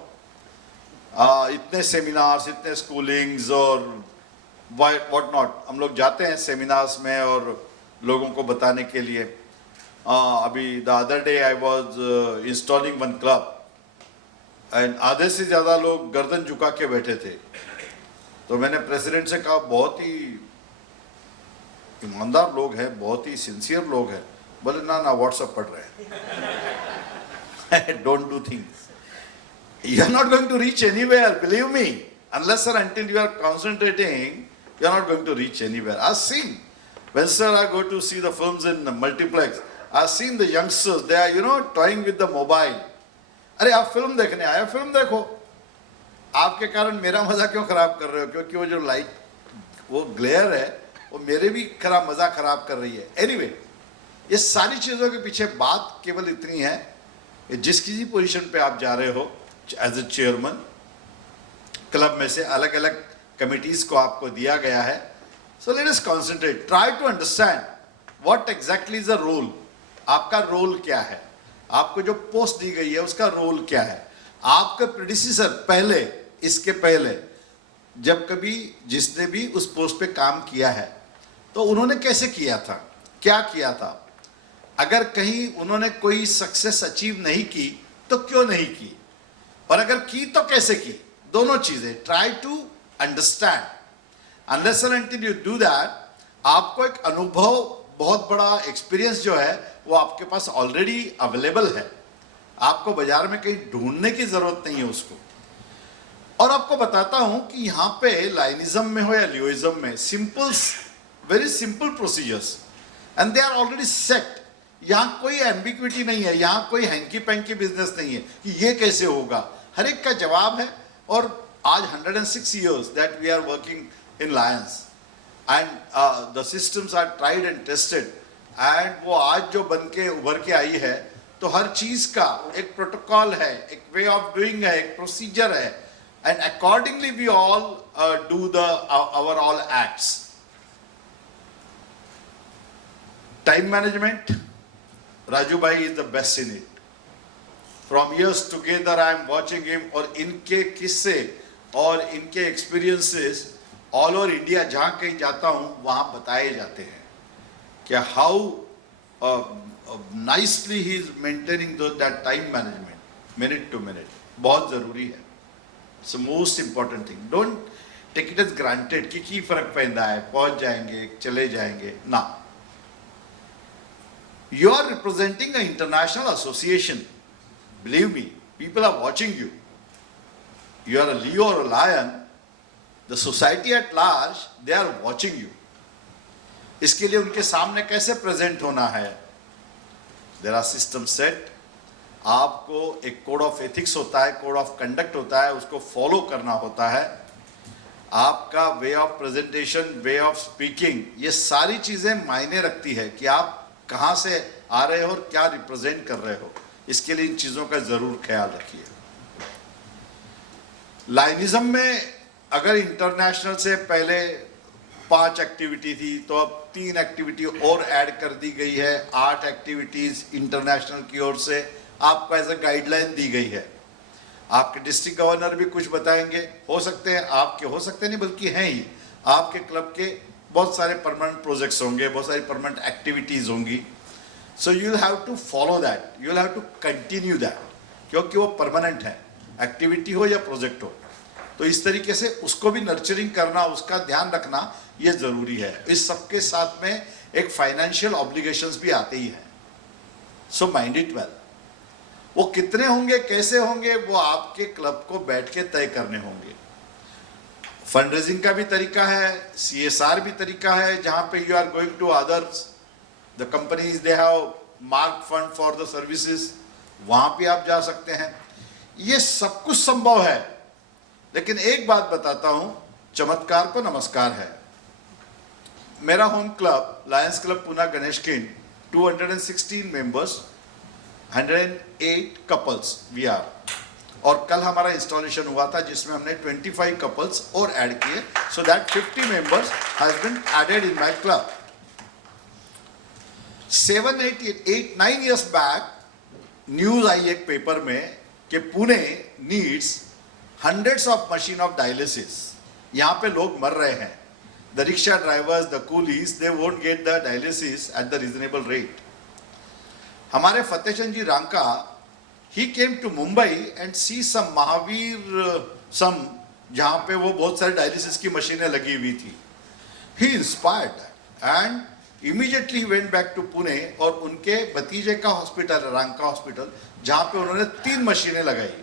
इतने seminars, इतने schoolings और what not. हम लोग जाते हैं seminars में और लोगों को बताने के लिए. अभी the other day I was installing one club and आधे से ज़्यादा लोग गर्दन झुका के बैठे थे. तो मैंने प्रेसिडेंट से कहा, बहुत ही ईमानदार लोग हैं, बहुत ही सिंसियर लोग हैं. बोले ना व्हाट्सएप पढ़ रहे हैं. Don't do things. You are not going to reach anywhere, believe me. Unless or until you are concentrating, you are not going to reach anywhere. I've seen, when sir I go to see the films in multiplex, I've seen the youngsters, they are, you know, toying with the mobile. अरे आप film देखने आए, film देखो. आपके कारण मेरा मजा क्यों खराब कर रहे हो? क्योंकि वो जो लाइट, वो ग्लेयर है, वो मेरे भी मजा खराब कर रही है. Anyway, ये सारी चीजों के पीछे बात केवल इतनी है कि जिस किसी पोजीशन पे आप जा रहे हो एज ए चेयरमैन, क्लब में से अलग अलग कमिटीज को आपको दिया गया है. So let us concentrate, try to understand what exactly is the role. आपका रोल क्या है? आपको जो पोस्ट दी गई है उसका रोल क्या है? आपका प्रेडिसेसर पहले, इसके पहले जब कभी जिसने भी उस पोस्ट पे काम किया है तो उन्होंने कैसे किया था, क्या किया था? अगर कहीं उन्होंने कोई सक्सेस अचीव नहीं की तो क्यों नहीं की, और अगर की तो कैसे की? दोनों चीजें try to understand. Unless and until you do that, आपको एक अनुभव, बहुत बड़ा एक्सपीरियंस जो है वो आपके पास ऑलरेडी अवेलेबल है. आपको बाजार में कहीं ढूंढने की जरूरत नहीं है उसको. और आपको बताता हूं कि यहाँ पे लाइनिज्म में हो या लियोइज्म में, simple, very simple procedures and they are already set. यहाँ कोई एम्बिग्विटी नहीं है, यहाँ कोई हैंकी पैंकी बिजनेस नहीं है कि ये कैसे होगा. हर एक का जवाब है. और आज 106 years that we are working in Lions and the systems are tried and tested, and वो आज जो बन के उभर के आई है, तो हर चीज का एक प्रोटोकॉल है, एक वे ऑफ डूइंग है, एक प्रोसीजर है, and accordingly we all do our all acts. Time management, Raju bhai is the best in it. From years together I am watching him, और इनके किस्से और इनके experiences all over India जहाँ कहीं जाता हूँ वहाँ बताए जाते हैं कि how nicely he is maintaining that time management, minute to minute. बहुत ज़रूरी है. It's the most important thing. Don't take it as granted कि की फर्क पैदा है, पहुँच जाएंगे, चले जाएंगे. ना. You are representing an international association. Believe me, People are watching you. You are a Leo or a lion. The society at large, they are watching you. इसके लिए उनके सामने कैसे प्रेजेंट होना है? There are systems set. आपको एक code of ethics होता है, कोड ऑफ कंडक्ट होता है, उसको फॉलो करना होता है. आपका way of presentation, way of speaking, ये सारी चीजें मायने रखती है कि आप कहाँ से आ रहे हो और क्या रिप्रेजेंट कर रहे हो. इसके लिए इन चीजों का जरूर ख्याल रखिए. लाइनिज्म में अगर इंटरनेशनल से पहले 5 एक्टिविटी थी तो अब 3 एक्टिविटी और ऐड कर दी गई है. 8 एक्टिविटीज इंटरनेशनल की ओर से आपको एज अ गाइडलाइन दी गई है. आपके डिस्ट्रिक्ट गवर्नर भी कुछ बताएंगे. हो सकते हैं आपके, हो सकते नहीं बल्कि हैं ही, आपके क्लब के बहुत सारे परमानेंट प्रोजेक्ट्स होंगे, बहुत सारी परमानेंट एक्टिविटीज होंगी. So you will have to follow that, you will have to continue that, क्योंकि वो परमानेंट है, एक्टिविटी हो या प्रोजेक्ट हो. तो इस तरीके से उसको भी नर्चरिंग करना, उसका ध्यान रखना ये जरूरी है. इस सबके साथ में एक फाइनेंशियल ऑब्लिगेशंस भी आते ही हैं. So mind it well. वो कितने होंगे, कैसे होंगे, वो आपके क्लब को बैठ के तय करने होंगे. फंड रेजिंग का भी तरीका है, CSR भी तरीका है, जहां पे you are going to others, the companies they have mark fund for the services, वहां पे आप जा सकते हैं. ये सब कुछ संभव है. लेकिन एक बात बताता हूं, चमत्कार को नमस्कार है. मेरा home club Lions club Poona Ganeshkhind, 216 members, 108 couples we are. और कल हमारा इंस्टॉलेशन हुआ था जिसमें हमने 25 कपल्स और ऐड किए. So that 50 members has been added in my club. 7, 8, 9 years back news I एक पेपर में कि Pune needs hundreds of machine of dialysis. यहाँ पे लोग मर रहे हैं. The rickshaw drivers, the coolies, they won't get the dialysis at the reasonable rate. हमारे फतेहचंद जी Ranka, he came to Mumbai and see some Mahavir some जहाँ पे वो बहुत सारे डायलिसिस की मशीनें लगी हुई थी. He inspired that and immediately went back to Pune और उनके भतीजे का हॉस्पिटल, रांका हॉस्पिटल, जहाँ पे उन्होंने 3 मशीनें लगाई.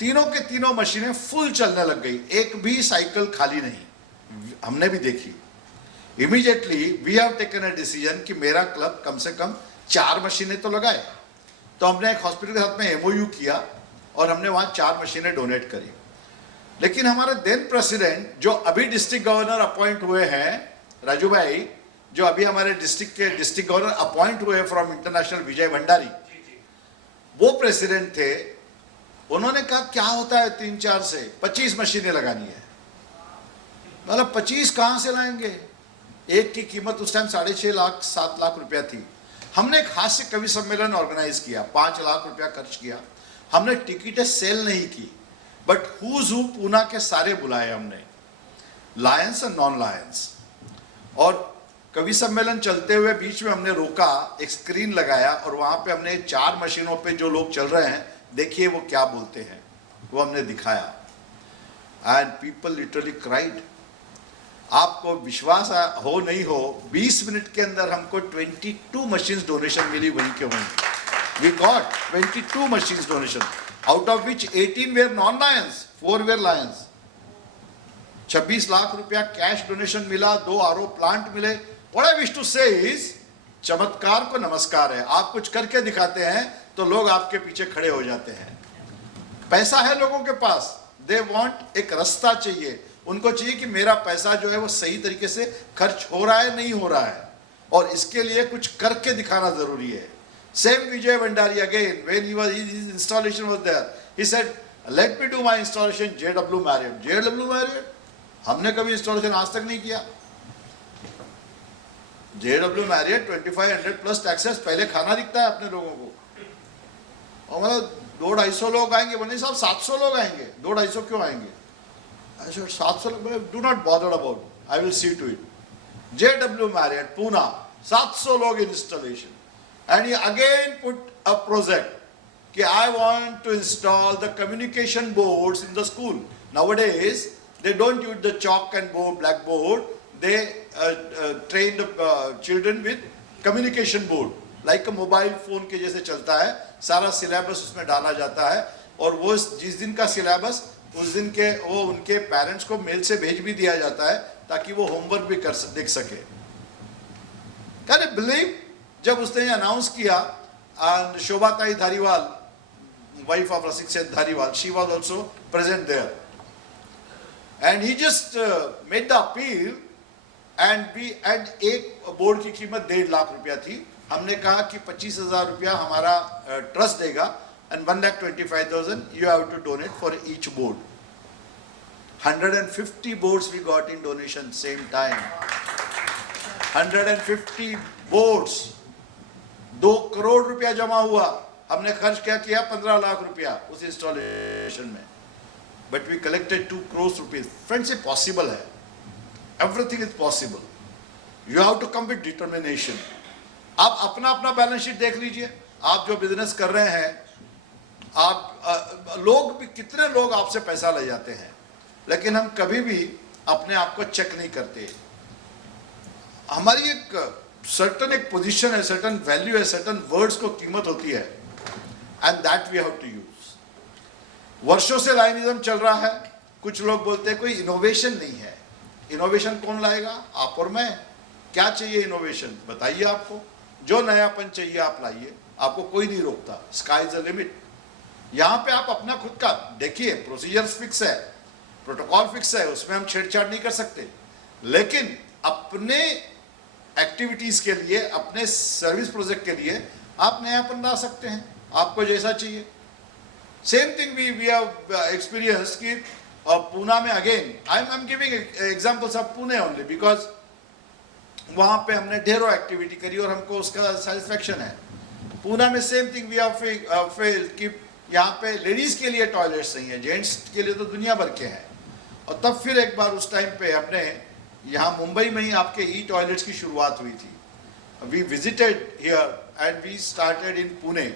तीनों के तीनों मशीनें फुल चलने लग गई, एक भी साइकिल खाली नहीं. हमने भी देखी. Immediately we have taken a decision कि मेरा क्लब कम से कम 4 मशीनें तो लगाए. तो हमने एक हॉस्पिटल के साथ में MOU किया और हमने वहां 4 मशीनें डोनेट करी. लेकिन हमारे देन प्रेसिडेंट जो अभी डिस्ट्रिक्ट गवर्नर अपॉइंट हुए हैं, राजू भाई, जो अभी हमारे डिस्ट्रिक्ट के डिस्ट्रिक्ट गवर्नर अपॉइंट हुए फ्रॉम इंटरनेशनल, विजय भंडारी, वो प्रेसिडेंट थे. उन्होंने कहा क्या होता है 3-4 से 25 मशीनें लगानी है. मतलब 25 कहां से लाएंगे? एक की कीमत उस टाइम 6.5 लाख 7 लाख रुपया थी. हमने एक हास्य कवि सम्मेलन ऑर्गेनाइज किया, 5 लाख रुपया खर्च किया. हमने टिकटें सेल नहीं की, बट हुज हू पूना के सारे बुलाए हमने, लायंस और नॉन लायंस. और कवि सम्मेलन चलते हुए बीच में हमने रोका, एक स्क्रीन लगाया और वहां पे हमने 4 मशीनों पे जो लोग चल रहे हैं, देखिए वो क्या बोलते हैं, वो हमने दिखाया. And people literally cried. आपको विश्वास हो नहीं हो, 20 मिनट के अंदर हमको 22 मशीन्स डोनेशन मिली वहीं के वहीं. We got 22 machines donation, out of which 18 were non Lions, 4 were Lions. 26 lakh रुपया कैश डोनेशन मिला, 2 RO प्लांट मिले. What I wish to say is, चमत्कार को नमस्कार है. आप कुछ करके दिखाते हैं तो लोग आपके पीछे खड़े हो जाते हैं. पैसा है लोगों के पास, दे वांट, एक रास्ता चाहिए. उनको चाहिए कि मेरा पैसा जो है वो सही तरीके से खर्च हो रहा है, नहीं हो रहा है, और इसके लिए कुछ करके दिखाना जरूरी है. Same Vijay Bhandari again, when his installation was there, he said, let me do my installation JW Marriott. JW Marriott, हमने कभी इंस्टॉलेशन आज तक नहीं किया. JW Marriott 2500 प्लस टैक्सेस, पहले खाना दिखता है अपने लोगों को. और मतलब 200-250 लोग आएंगे, बोले साहब 700 लोग आएंगे. 200-250 क्यों आएंगे? 700 लोग, do not bother about, I will see to it. JW Marriott Poona, 700 लोग installation. And he again put a project कि I want to install the communication boards in the school. Nowadays they don't use the chalk and board, blackboard. They train the children with communication board, like a mobile phone के जैसे चलता है. सारा syllabus उसमें डाला जाता है. और वो जिस दिन का सिलेबस उस दिन के वो उनके पेरेंट्स को मेल से भेज भी दिया जाता है ताकि वो होमवर्क भी देख सके। कैन यू बिलीव, जब उसने अनाउंस किया, Shobhatai Dhariwal, wife of Rasik Seth Dhariwal, she was also present there, and he just made the appeal, and एक बोर्ड की कीमत 1.5 लाख रुपया थी। हमने कहा कि 25,000 रुपया हमारा ट्रस्ट देगा, and 1,25,000 you have to donate for each board. 150 boards we got in donation same time. 150 boards, 2 crore रुपया जमा हुआ। हमने खर्च क्या किया? 15 लाख रुपया उस इंस्टॉलेशन में, but we collected 2 crore rupees. Friends, ये पॉसिबल है, everything is possible, you have to come with determination. आप अपना अपना बैलेंस शीट देख लीजिए, आप जो बिजनेस कर रहे हैं, आप लोग भी, कितने लोग आपसे पैसा ले जाते हैं, लेकिन हम कभी भी अपने आप को चेक नहीं करते। हमारी एक सर्टन एक पोजीशन है, सर्टन वैल्यू है, सर्टन वर्ड्स को कीमत होती है, and that we have to use. वर्षों से लाइनिज्म चल रहा है, कुछ लोग बोलते हैं कोई इनोवेशन नहीं है। इनोवेशन कौन लाएगा? आप और मैं। क्या चाहिए इनोवेशन? बताइए, आपको जो नयापन चाहिए आप लाइए, आपको कोई नहीं रोकता। Sky is the limit. यहाँ पे आप अपना खुद का देखिए, प्रोसीजर्स फिक्स है, प्रोटोकॉल फिक्स है, उसमें हम छेड़छाड़ नहीं कर सकते, लेकिन अपने एक्टिविटीज के लिए, अपने सर्विस प्रोजेक्ट के लिए आप नयापन ला सकते हैं, आपको जैसा चाहिए। Same thing we have experience कि पूना में, again I am giving examples of Pune only because वहाँ पे हमने ढेरों एक्टिविटी करी और हमको उसका सेटिस्फेक्शन है। पूना में same thing we have failed कि यहाँ पे लेडीज के लिए टॉयलेट्स नहीं है, जेंट्स के लिए तो दुनिया भर के हैं। और तब फिर एक बार उस टाइम पे अपने यहाँ मुंबई में ही आपके ई टॉयलेट्स की शुरुआत हुई थी। We visited here and we started in Pune.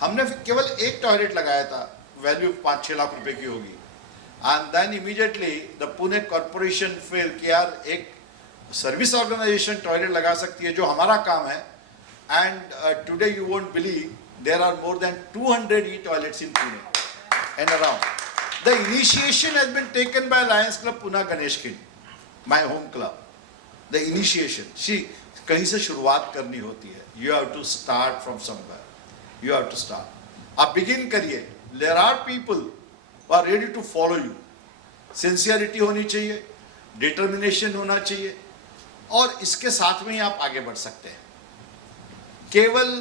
हमने केवल एक टॉयलेट लगाया था, वैल्यू 5-6 लाख रुपए की होगी, and then immediately the Pune corporation फिर कि यार एक सर्विस ऑर्गेनाइजेशन टॉयलेट लगा सकती है, जो हमारा काम है। And today you won't believe there are more than 200 e toilets in Pune and around. The initiation has been taken by lions club Pune Ganeshkhind, my home club. The initiation, कहीं से शुरुआत करनी होती है। You have to start from somewhere, you have to start. आप begin करिए। There are people who are ready to follow you. Sincerity होनी चाहिए, determination होना चाहिए, और इसके साथ में ही आप आगे बढ़ सकते हैं। केवल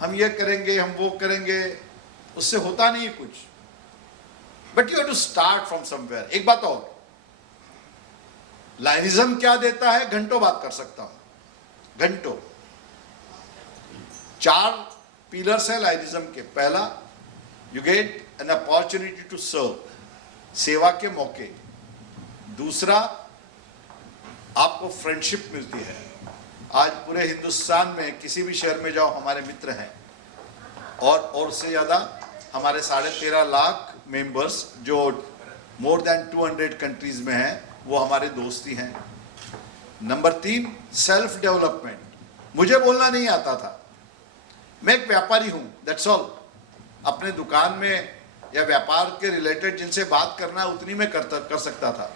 हम ये करेंगे, हम वो करेंगे, उससे होता नहीं कुछ। But you have to start from somewhere. एक बात और, लाइनिज्म क्या देता है? घंटों बात कर सकता हूं, घंटों। 4 पिलर्स है लाइनिज्म के। पहला, you get an opportunity to serve, सेवा के मौके। दूसरा, आपको फ्रेंडशिप मिलती है। आज पूरे हिंदुस्तान में किसी भी शहर में जाओ, हमारे मित्र हैं, और उससे ज़्यादा हमारे 13.5 लाख मेंबर्स जो मोर देन 200 कंट्रीज में हैं, वो हमारे दोस्त ही हैं। Number 3, self development. मुझे बोलना नहीं आता था, मैं एक व्यापारी हूं, दैट्स ऑल। अपने दुकान में या व्यापार के रिलेटेड जिनसे बात करना उतनी में कर सकता था,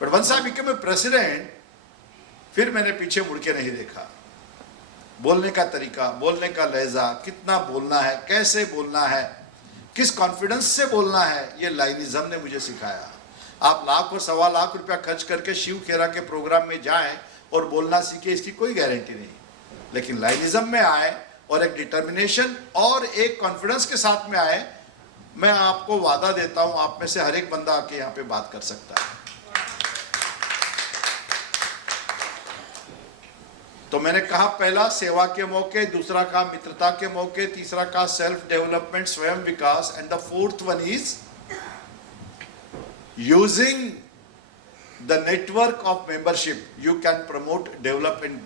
but once I became a president, फिर मैंने पीछे मुड़ के नहीं देखा। बोलने का तरीका, बोलने का लहजा, कितना बोलना है, कैसे बोलना है, किस कॉन्फिडेंस से बोलना है, ये लाइनिज्म ने मुझे सिखाया। आप लाख और 1.25 लाख रुपया खर्च करके शिव खेरा के प्रोग्राम में जाएं और बोलना सीखे, इसकी कोई गारंटी नहीं, लेकिन लाइनिज्म में आए और एक डिटर्मिनेशन और एक कॉन्फिडेंस के साथ में आए, मैं आपको वादा देता हूं, आप में से हर एक बंदा आके यहां पे बात कर सकता है। तो मैंने कहा, पहला सेवा के मौके, दूसरा कहा मित्रता के मौके, तीसरा कहा सेल्फ डेवलपमेंट, स्वयं विकास, and the fourth one is using the network of membership you can promote, develop and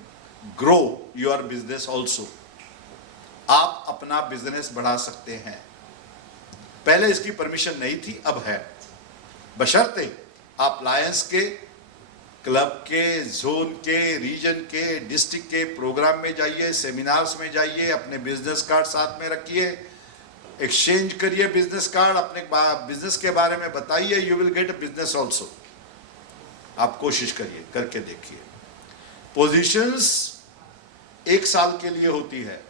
grow your business also. आप अपना बिजनेस बढ़ा सकते हैं। पहले इसकी परमिशन नहीं थी, अब है, बशर्ते आप लायंस के, क्लब के, जोन के, रीजन के, डिस्ट्रिक्ट के प्रोग्राम में जाइए, सेमिनार्स में जाइए, अपने बिजनेस कार्ड साथ में रखिए, एक्सचेंज करिए बिजनेस कार्ड, अपने बिजनेस के बारे में बताइए, you will get a business also. आप कोशिश करिए, करके देखिए। पोजीशंस 1 साल के लिए होती है,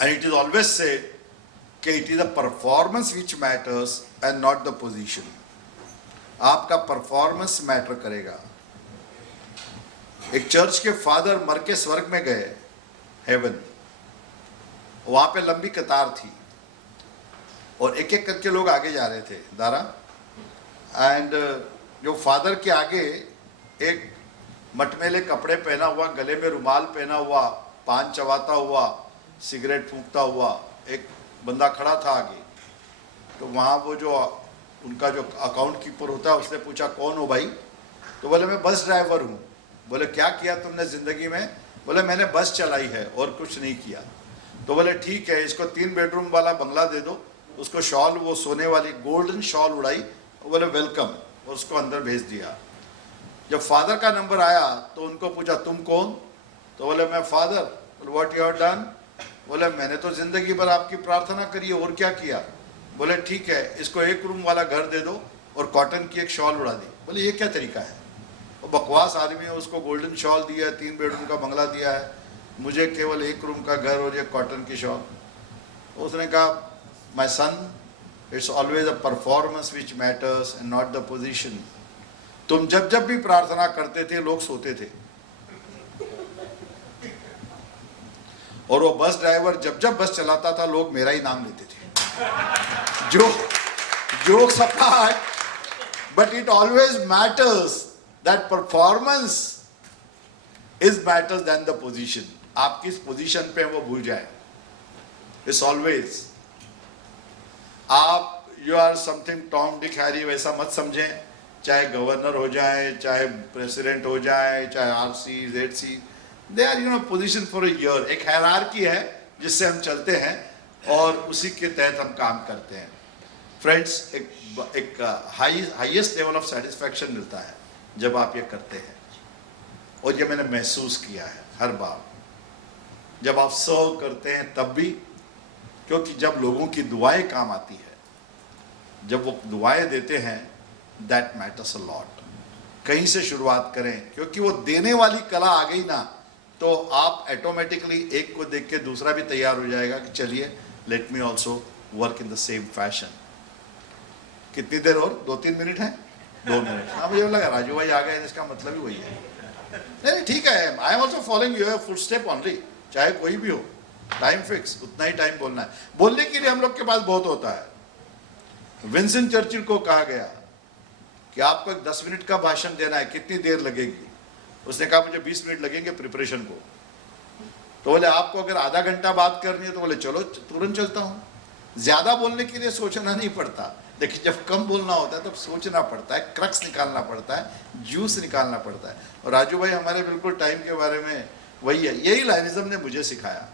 and it is always said कि it is the performance which matters and not the position. आपका परफॉर्मेंस मैटर करेगा। एक चर्च के फादर मर के स्वर्ग में गए, हेवन, वहां पे लंबी कतार थी और एक एक करके लोग आगे जा रहे थे दारा, एंड जो फादर के आगे एक मटमेले कपड़े पहना हुआ, गले में रुमाल पहना हुआ, पान चबाता हुआ, सिगरेट फूंकता हुआ एक बंदा खड़ा था आगे। तो वहाँ वो जो उनका जो अकाउंट कीपर होता है उसने पूछा कौन हो भाई? तो बोले मैं बस ड्राइवर हूँ। बोले क्या किया तुमने ज़िंदगी में? बोले मैंने बस चलाई है और कुछ नहीं किया। तो बोले ठीक है, इसको 3 बेडरूम वाला बंगला दे दो। उसको शॉल, वो सोने वाली गोल्डन शॉल उड़ाई, बोले वेलकम, और उसको अंदर भेज दिया। जब फादर का नंबर आया तो उनको पूछा तुम कौन? तो बोले मैं father. What you have done? बोले मैंने तो ज़िंदगी भर आपकी प्रार्थना करी है, और क्या किया? बोले ठीक है, इसको 1 रूम वाला घर दे दो और कॉटन की एक शॉल उड़ा दी। बोले ये क्या तरीका है? वो बकवास आदमी है, उसको गोल्डन शॉल दिया है, 3 बेडरूम का बंगला दिया है, मुझे केवल 1 रूम का घर और ये कॉटन की शॉल। उसने कहा my son, it's always a performance which matters and not the position. तुम जब जब भी प्रार्थना करते थे लोग सोते थे, और वो बस ड्राइवर जब जब बस चलाता था लोग मेरा ही नाम लेते थे। Jokes apart, but it always matters that performance is matters than the position. आप किस पोजीशन पे वो भूल जाए। It's always आप you are something Tom Dick Harry वैसा मत समझें। चाहे गवर्नर हो जाए, चाहे प्रेसिडेंट हो जाए, चाहे RC ZC, they are you know position for a year. एक हायरार्की है जिससे हम चलते हैं और उसी के तहत हम काम करते हैं। फ्रेंड्स, एक हाईएस्ट लेवल ऑफ सेटिस्फैक्शन मिलता है जब आप ये करते हैं, और ये मैंने महसूस किया है हर बार जब आप सर्व करते हैं तब भी, क्योंकि जब लोगों की दुआएं काम आती है, जब वो दुआएं देते हैं, दैट मैटर्स अ लॉट। कहीं से शुरुआत करें, क्योंकि वो देने वाली कला आ गई ना तो आप ऑटोमेटिकली एक को देख के दूसरा भी तैयार हो जाएगा कि चलिए let me also work in the same fashion. कितनी देर और? 2-3 मिनट है? 2 मिनट। हाँ, मुझे लगा राजू भाई आ गए, इसका मतलब ही वही है। नहीं ठीक है, I am also following your footstep only. चाहे कोई भी हो, टाइम फिक्स, उतना ही टाइम बोलना है। बोलने के लिए हम लोग के पास बहुत होता है। विंस्टन चर्चिल को कहा गया कि आपको 10 मिनट का भाषण देना है, कितनी देर लगेगी? उसने कहा मुझे 20 मिनट लगेंगे प्रिपरेशन को। तो बोले आपको अगर आधा घंटा बात करनी है तो बोले चलो तुरंत चलता हूँ। ज्यादा बोलने के लिए सोचना नहीं पड़ता, लेकिन जब कम बोलना होता है तब सोचना पड़ता है, क्रक्स निकालना पड़ता है, जूस निकालना पड़ता है। और राजू भाई हमारे बिल्कुल टाइम के बारे में वही है, यही लाइनिज्म ने मुझे सिखाया,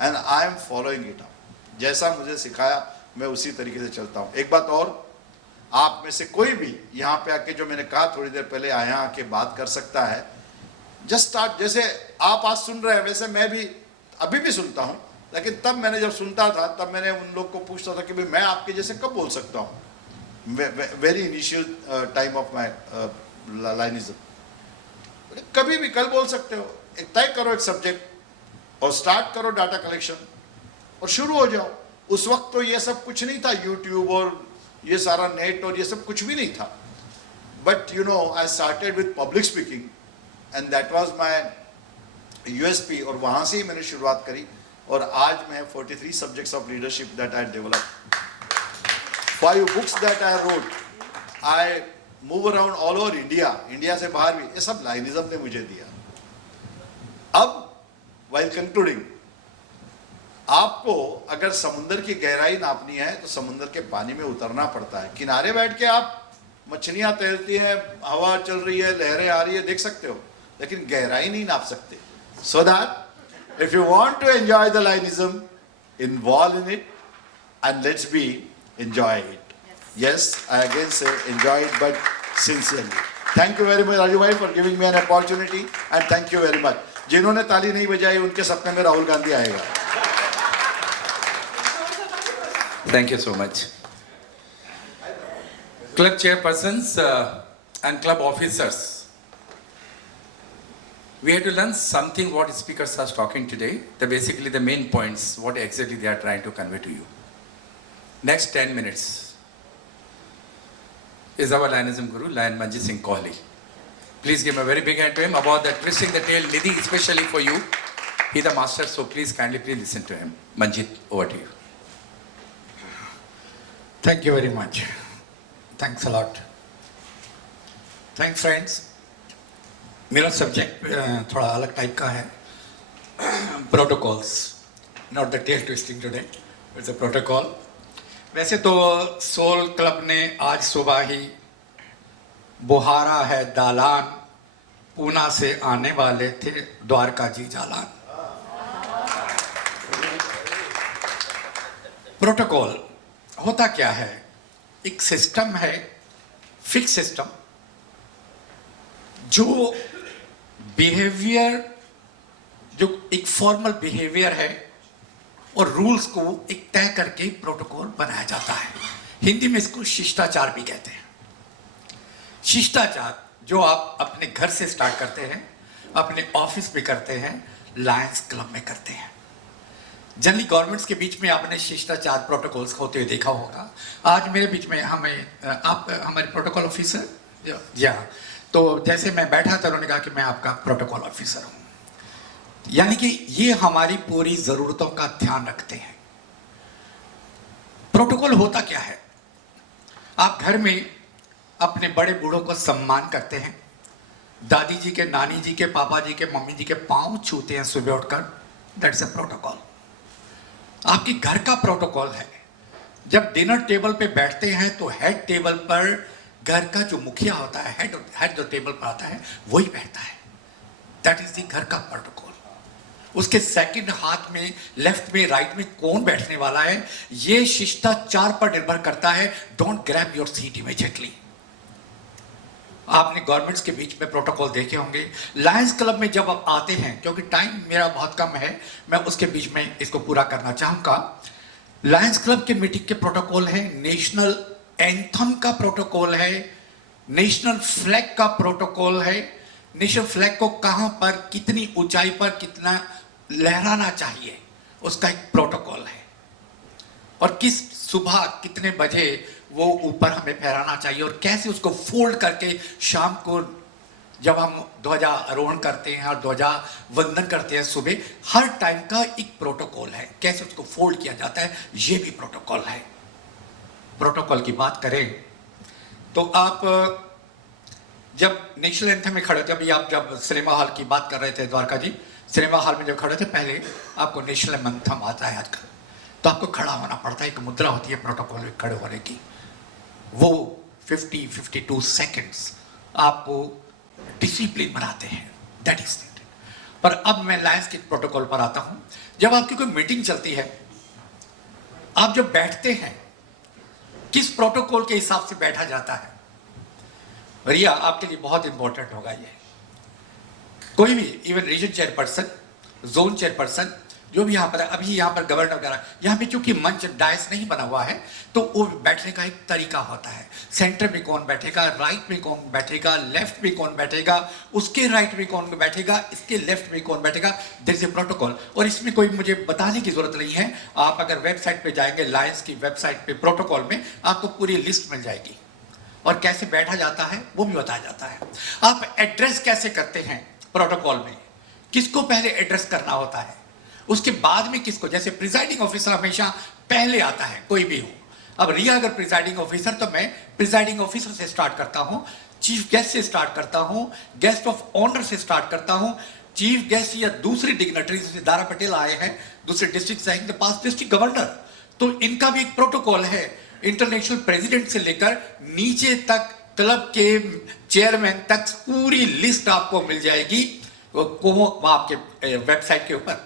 and I am following it up. जैसा मुझे सिखाया मैं उसी तरीके से चलता हूँ। एक बात और, आप में से कोई भी यहाँ पे आके, जो मैंने कहा थोड़ी देर पहले, आया आके बात कर सकता है। Just start. जैसे आप आज सुन रहे हैं वैसे मैं भी अभी भी सुनता हूँ, लेकिन तब मैंने जब सुनता था तब मैंने उन लोग को पूछता था कि भाई मैं आपके जैसे कब बोल सकता हूँ। Very initial time of my lionism, कभी भी कल बोल सकते हो। एक तय करो एक सब्जेक्ट और स्टार्ट करो डाटा कलेक्शन और शुरू हो जाओ। उस वक्त तो ये सब कुछ नहीं था, यूट्यूब और ये सारा नेट और ये सब कुछ भी नहीं था। But you know I started with public speaking and that was my USP, और वहाँ से ही मैंने शुरुआत करी। और आज मैं 43 subjects of leadership that I develop, 5 books that I wrote, I move around all over India, India से बाहर भी, ये सब लाइनिज्म ने मुझे दिया। अब व्हाइल कंक्लूडिंग, आपको अगर समुद्र की गहराई नापनी है तो समुद्र के पानी में उतरना पड़ता है। किनारे बैठ के आप मछलियां तैरती हैं, हवा चल रही है, लहरें आ रही है, देख सकते हो, लेकिन गहराई नहीं नाप सकते। So that if you want to enjoy the lionism, involve in it and let's be enjoy it. Yes, I again say enjoy it but sincerely. Thank you very much Raju bhai for giving me an opportunity, and thank you very much. जिन्होंने ताली नहीं बजाई उनके सपने में राहुल गांधी आएगा। Thank you so much. Club chairpersons and club officers, we have to learn something what speakers are talking today. Basically the main points, what exactly they are trying to convey to you. Next 10 minutes is our Lionism Guru, Lion Manjit Singh Kohli. Please give a very big hand to him about the twisting the tail Nidhi, especially for you. He's the master, so please kindly listen to him. Manjit, over to you. Thank you very much. Thanks a lot. Thanks friends. मेरा subject थोड़ा अलग type का है. Protocols, not the tail twisting today. It's a protocol. वैसे तो soul club ने आज सुबह ही बुहारा है दालान, पूना से आने वाले थे द्वारका जी जालान. प्रोटोकॉल होता क्या है? एक सिस्टम है, फिक्स सिस्टम, जो बिहेवियर, जो एक फॉर्मल बिहेवियर है और रूल्स को एक तय करके प्रोटोकॉल बनाया जाता है. हिंदी में इसको शिष्टाचार भी कहते हैं. शिष्टाचार जो आप अपने घर से स्टार्ट करते हैं, अपने ऑफिस में करते हैं, लायंस क्लब में करते हैं. जनरली गवर्नमेंट्स के बीच में आपने शिष्टाचार प्रोटोकॉल्स होते हुए देखा होगा. आज मेरे बीच में आप हमारे प्रोटोकॉल ऑफिसर, जी हाँ, तो जैसे मैं बैठा था उन्होंने कहा कि मैं आपका प्रोटोकॉल ऑफिसर हूँ. यानी कि ये हमारी पूरी ज़रूरतों का ध्यान रखते हैं. प्रोटोकॉल होता क्या है? आप घर में अपने बड़े बूढ़ों को सम्मान करते हैं, दादी जी के, नानी जी के, पापा जी के, मम्मी जी के पाँव छूते हैं सुबह उठकर. That's a protocol. आपके घर का प्रोटोकॉल है. जब डिनर टेबल पे बैठते हैं तो हेड टेबल पर घर का जो मुखिया होता है, हेड जो टेबल पर आता है वही बैठता है. दैट इज द घर का प्रोटोकॉल. उसके सेकंड हाथ में, लेफ्ट में, राइट में कौन बैठने वाला है, ये शिष्टाचार पर निर्भर करता है. Don't grab your seat immediately. आपने गवर्नमेंट्स के बीच में प्रोटोकॉल देखे होंगे. लायंस क्लब में जब आप आते हैं, क्योंकि टाइम मेरा बहुत कम है, मैं उसके बीच में इसको पूरा करना चाहूँगा. लायंस क्लब के मीटिंग के प्रोटोकॉल है, नेशनल एंथम का प्रोटोकॉल है, नेशनल फ्लैग का प्रोटोकॉल है. नेशनल फ्लैग को कहाँ पर, कितनी ऊंचाई पर, कितना लहराना चाहिए, उसका एक प्रोटोकॉल है. और किस सुबह कितने बजे वो ऊपर हमें फहराना चाहिए और कैसे उसको फोल्ड करके शाम को जब हम ध्वजारोहण करते हैं और ध्वजा वंदन करते हैं सुबह, हर टाइम का एक प्रोटोकॉल है. कैसे उसको फोल्ड किया जाता है, ये भी प्रोटोकॉल है. प्रोटोकॉल की बात करें तो आप जब नेशनल एंथम में खड़े थे, अभी आप जब सिनेमा हॉल की बात कर रहे थे द्वारका जी, सिनेमा हॉल में जब खड़े थे, पहले आपको नेशनल एंथम आता है आजकल, तो आपको खड़ा होना पड़ता है. एक मुद्रा होती है प्रोटोकॉल में खड़े होने की. वो 50-52 सेकेंड्स आपको डिसिप्लिन बनाते हैं. That is it. पर अब मैं लायंस के प्रोटोकॉल पर आता हूं. जब आपकी कोई मीटिंग चलती है, आप जब बैठते हैं, किस प्रोटोकॉल के हिसाब से बैठा जाता है? रिया, आपके लिए बहुत इंपॉर्टेंट होगा ये. कोई भी, even region chairperson, zone chairperson, जो भी यहाँ पर है, अभी यहाँ पर गवर्नर वगैरह, यहाँ पे चूंकि मंच डायस नहीं बना हुआ है, तो वो बैठने का एक तरीका होता है. सेंटर में कौन बैठेगा, राइट में कौन बैठेगा, लेफ्ट में कौन बैठेगा, उसके राइट में कौन बैठेगा, इसके लेफ्ट में कौन बैठेगा. There is a protocol. और इसमें कोई मुझे बताने की जरूरत नहीं है. आप अगर वेबसाइट पे जाएंगे, लायंस की वेबसाइट पे प्रोटोकॉल में आपको पूरी लिस्ट मिल जाएगी और कैसे बैठा जाता है वो भी बताया जाता है. आप एड्रेस कैसे करते हैं प्रोटोकॉल में, किसको पहले एड्रेस करना होता है, उसके बाद में किसको. जैसे प्रिजाइडिंग ऑफिसर हमेशा पहले आता है, कोई भी हो. अब रिया अगर प्रिजाइडिंग ऑफिसर, तो मैं प्रिजाइडिंग ऑफिसर से स्टार्ट करता हूं, चीफ गेस्ट से स्टार्ट करता हूं, गेस्ट ऑफ ऑनर से स्टार्ट करता हूं. चीफ गेस्ट या दूसरी डिग्नेटरी, जैसे दारा पटेल आए हैं दूसरे डिस्ट्रिक्ट से, आएंगे पास डिस्ट्रिक्ट गवर्नर, तो इनका भी एक प्रोटोकॉल है. इंटरनेशनल प्रेसिडेंट से लेकर नीचे तक, क्लब के चेयरमैन तक पूरी लिस्ट आपको मिल जाएगी वो आपके वेबसाइट के ऊपर.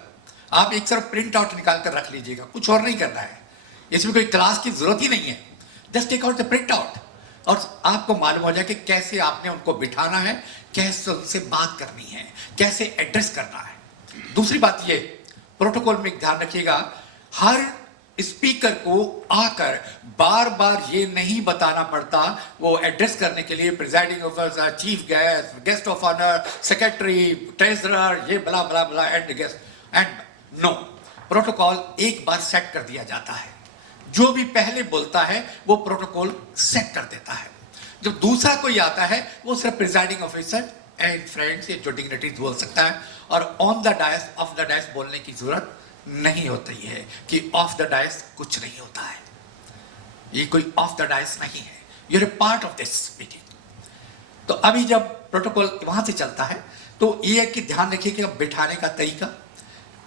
आप एक तरफ प्रिंट आउट निकाल कर रख लीजिएगा, कुछ और नहीं करना है. इसमें कोई क्लास की जरूरत ही नहीं है. Just take out the print out और आपको मालूम हो जाए कि कैसे आपने उनको बिठाना है, कैसे उनसे बात करनी है, कैसे एड्रेस करना है. दूसरी बात ये, प्रोटोकॉल में ध्यान रखिएगा, हर स्पीकर को आकर बार बार ये नहीं बताना पड़ता, वो एड्रेस करने के लिए presiding officer, chief guest, guest of honour, secretary, treasurer, ये blah blah blah and guest and no, protocol एक बार सेट कर दिया जाता है। जो भी पहले बोलता है वो प्रोटोकॉल सेट कर देता है। जब दूसरा कोई आता है वो सिर्फ प्रिजाइडिंग ऑफिसर एंड फ्रेंड्स, ये जो डिग्निटरीज बोल सकता है, और on the dais, off the dais बोलने की जरूरत नहीं होती है कि ऑफ द डायस कुछ नहीं होता है। ये कोई ऑफ द डायस नहीं है, you're a part of this meeting. तो अभी जब प्रोटोकॉल वहां से चलता है तो ये है कि ध्यान रखिए कि बिठाने का तरीका,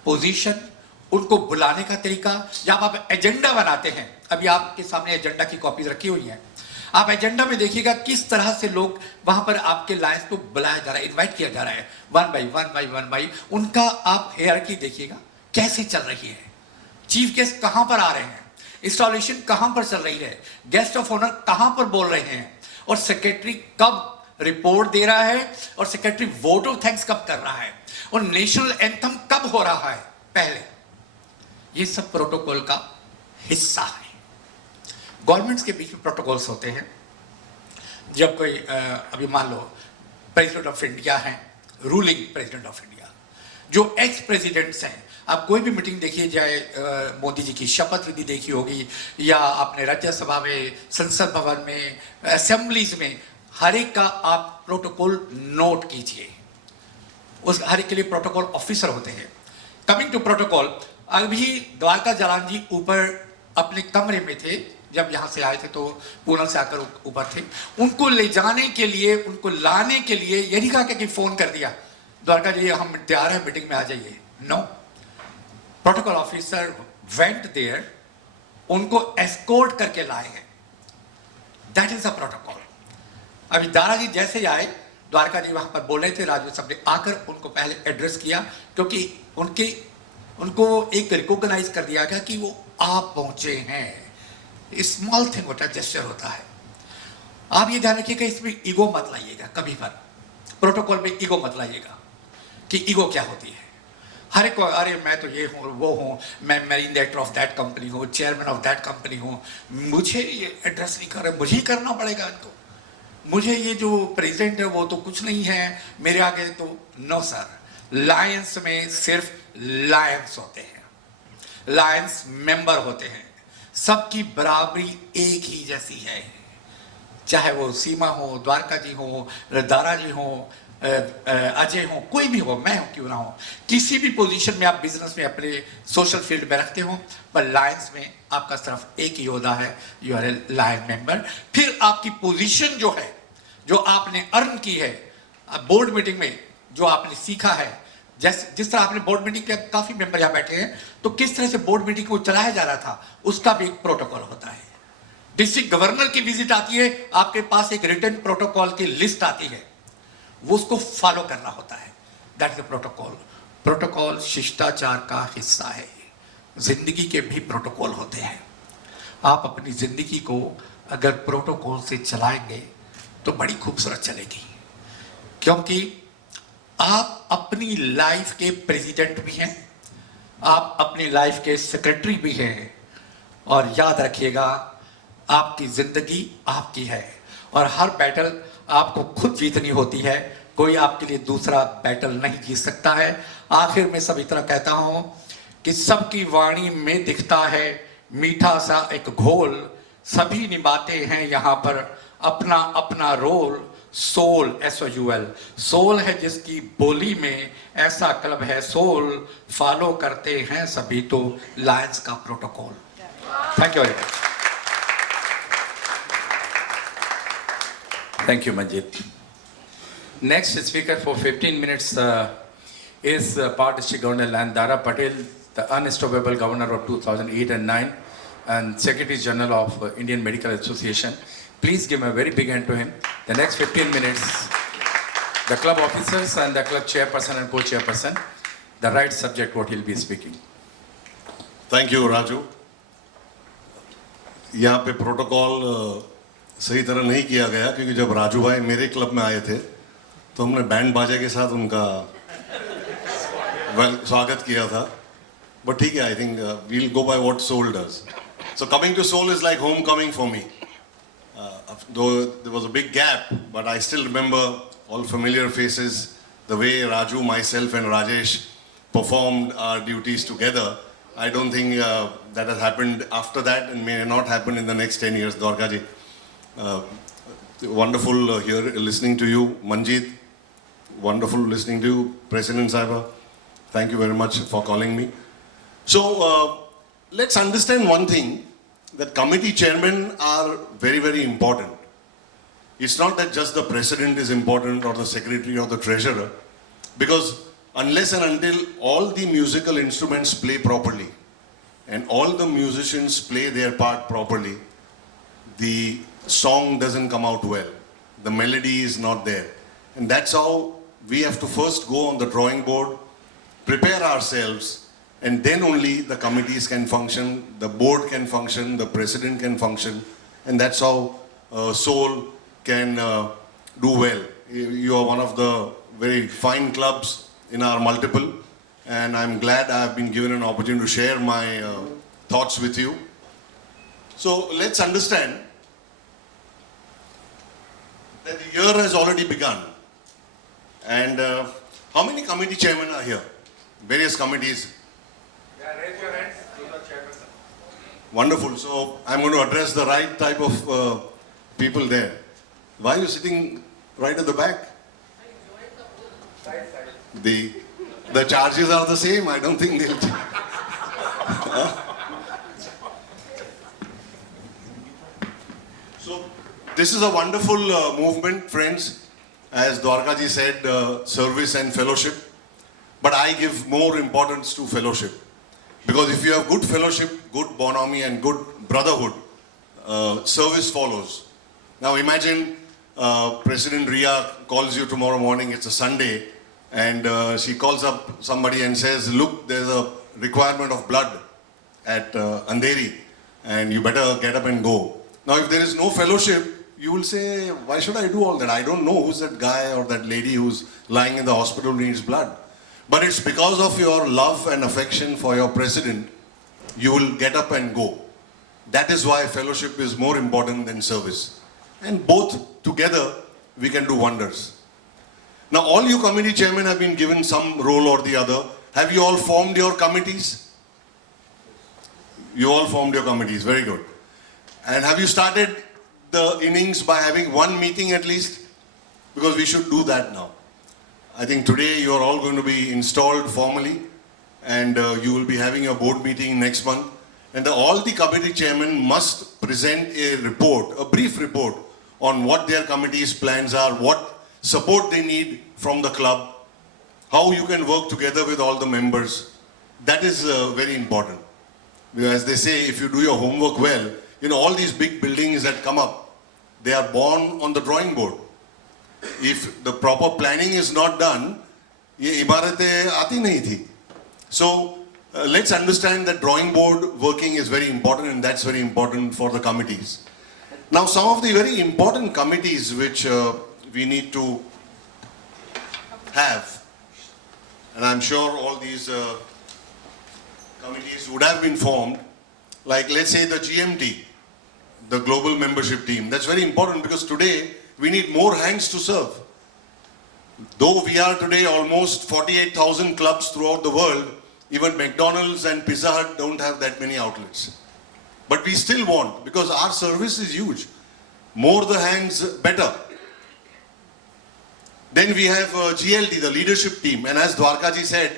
पोजीशन, उनको बुलाने का तरीका। जब आप एजेंडा बनाते हैं, अभी आपके सामने एजेंडा की कॉपी रखी हुई है, आप एजेंडा में देखिएगा किस तरह से लोग वहां पर आपके लायंस को बुलाया जा रहा है, इनवाइट किया जा रहा है, वन बाई उनका आप हायरार्की देखिएगा कैसे चल रही है। चीफ गेस्ट कहां पर आ रहे हैं, इंस्टॉलेशन कहां पर चल रही है, गेस्ट ऑफ ऑनर कहां पर बोल रहे हैं, और सेक्रेटरी कब रिपोर्ट दे रहा है, और सेक्रेटरी वोट ऑफ थैंक्स कब कर रहा है, और नेशनल एंथम कब हो रहा है पहले। ये सब प्रोटोकॉल का हिस्सा है। गवर्नमेंट्स के बीच में प्रोटोकॉल्स होते हैं। जब कोई अभी मान लो प्रेसिडेंट ऑफ इंडिया है, रूलिंग प्रेसिडेंट ऑफ इंडिया, जो एक्स प्रेसिडेंट्स हैं, आप कोई भी मीटिंग देखिए, चाहे मोदी जी की शपथ विधि देखी होगी या आपने राज्यसभा में, संसद भवन में, असेंबलीज में, हर एक का आप प्रोटोकॉल नोट कीजिए। उस हर एक के लिए प्रोटोकॉल ऑफिसर होते हैं। कमिंग टू प्रोटोकॉल, अभी द्वारका जलान जी ऊपर अपने कमरे में थे, जब यहाँ से आए थे तो पूनम से आकर ऊपर थे। उनको ले जाने के लिए, उनको लाने के लिए ये नहीं कहा कि फोन कर दिया द्वारका जी हम तैयार हैं, मीटिंग में आ जाइए। No, protocol officer went there, उनको एस्कॉर्ट करके लाए हैं। That is a protocol. अभी दारा जी जैसे आए, द्वारका जी वहां पर बोल रहे थे, राजू साहब ने आकर उनको पहले एड्रेस किया, क्योंकि उनको एक रिकॉग्नाइज कर दिया गया कि वो आप पहुंचे हैं। स्मॉल थिंग होता है, जेस्चर होता है। आप ये ध्यान रखिएगा, इसमें ईगो मत लाइएगा कभी पर, प्रोटोकॉल में ईगो मत लाइएगा कि ईगो क्या होती है। हर एक को अरे मैं तो ये हूँ, वो हूँ, मैं managing director of that company हूँ, चेयरमैन ऑफ दैट कंपनी हूँ, मुझे ये एड्रेस नहीं कर रहे, मुझे ही करना पड़ेगा इनको, मुझे ये जो प्रेसिडेंट है वो तो कुछ नहीं है मेरे आगे। तो नो सर, लायंस में सिर्फ लायंस होते हैं, लायंस मेंबर होते हैं, सबकी बराबरी एक ही जैसी है। चाहे वो सीमा हो, द्वारका जी हो, दारा जी हो, अजय हो, कोई भी हो, मैं हूं क्यों ना हो, किसी भी पोजीशन में आप बिजनेस में, अपने सोशल फील्ड में रखते हो, पर लायंस में आपका सिर्फ एक ही होता है, you are a lion member. फिर आपकी पोजीशन जो है, जो आपने अर्न की है बोर्ड मीटिंग में, जो आपने सीखा है, जिस तरह आपने बोर्ड मीटिंग के काफी मेंबर यहाँ बैठे हैं, तो किस तरह से बोर्ड मीटिंग को चलाया जा रहा था उसका भी एक प्रोटोकॉल होता है। डिस्ट्रिक्ट गवर्नर की विजिट आती है, आपके पास एक रिटन प्रोटोकॉल की लिस्ट आती है, वो उसको फॉलो करना होता है। That is the protocol. Protocol शिष्टाचार का हिस्सा है। जिंदगी के भी प्रोटोकॉल होते हैं। आप अपनी जिंदगी को अगर प्रोटोकॉल से चलाएंगे तो बड़ी खूबसूरत चलेगी, क्योंकि आप अपनी लाइफ के प्रेसिडेंट भी हैं, आप अपनी लाइफ के सेक्रेटरी भी हैं, और याद रखिएगा आपकी जिंदगी आपकी है, और हर बैटल आपको खुद जीतनी होती है, कोई आपके लिए दूसरा बैटल नहीं जीत सकता है। आखिर में सब इतना कहता हूं कि सबकी वाणी में दिखता है मीठा सा एक घोल, सभी निभाते हैं यहाँ पर अपना अपना रोल। सोल, SOUL, सोल है जिसकी बोली में, ऐसा क्लब है सोल, फॉलो करते हैं सभी तो लायंस का protocol. Thank you very much. Thank you, Manjit. Next speaker for 15 minutes is Part District Governor Landara Patel, the unstoppable governor of 2008 and 9, and Secretary General of Indian Medical Association. Please give a very big hand to him. The next 15 minutes, the club officers and the club chairperson and co-chairperson, the right subject what he'll be speaking. Thank you, Raju. यहाँ पे protocol सही तरह नहीं किया गया, क्योंकि जब राजू भाई मेरे क्लब में आए थे तो हमने बैंड बाजे के साथ उनका स्वागत किया था। But ठीक है, I think we'll go by what soul does. So coming to soul is like homecoming for me. Though there was a big gap, but I still remember all familiar faces, the way Raju, myself and Rajesh performed our duties together. I don't think that has happened after that and may not happen in the next 10 years. Dwarkaji, wonderful here listening to you. Manjeet, wonderful listening to you. President Saiba, thank you very much for calling me. So let's understand one thing, that committee chairmen are very, very important. It's not that just the president is important or the secretary or the treasurer, because unless and until all the musical instruments play properly and all the musicians play their part properly, the song doesn't come out well. The melody is not there. And that's how we have to first go on the drawing board, prepare ourselves, and then only the committees can function, the board can function, the president can function, and that's how Soul can do well. You are one of the very fine clubs in our multiple, and I'm glad I have been given an opportunity to share my thoughts with you. So let's understand that the year has already begun, and how many committee chairmen are here? Various committees. Yeah, raise your hands to the chairman. Wonderful. So I'm going to address the right type of people there. Why are you sitting right at the back? Side, side. The charges are the same. I don't think they'll. So this is a wonderful movement, friends. As Dwarkaji said, service and fellowship. But I give more importance to fellowship. Because if you have good fellowship, good bonhomie and good brotherhood, service follows. Now imagine President Ria calls you tomorrow morning, it's a Sunday, and she calls up somebody and says, look, there's a requirement of blood at Andheri, and you better get up and go. Now if there is no fellowship, you will say, why should I do all that? I don't know who's that guy or that lady who's lying in the hospital who needs blood. But it's because of your love and affection for your president, you will get up and go. That is why fellowship is more important than service. And both together, we can do wonders. Now, all you committee chairmen have been given some role or the other. Have you all formed your committees? You all formed your committees, very good. And have you started the innings by having one meeting at least? Because we should do that now. I think today you are all going to be installed formally, and you will be having a board meeting next month. And all the committee chairmen must present a report, a brief report on what their committee's plans are, what support they need from the club, how you can work together with all the members. That is very important. As they say, if you do your homework well, you know, all these big buildings that come up, they are born on the drawing board. If the proper planning is not done, ये इमारतें आती नहीं थी. So let's understand that drawing board working is very important, and that's very important for the committees. Now some of the very important committees which we need to have, and I'm sure all these committees would have been formed, like let's say the GMT, the global membership team. That's very important because today we need more hands to serve. Though we are today almost 48,000 clubs throughout the world, even McDonald's and Pizza Hut don't have that many outlets. But we still want, because our service is huge. More the hands, better. Then we have GLT, the leadership team. And as Dwarkaji said,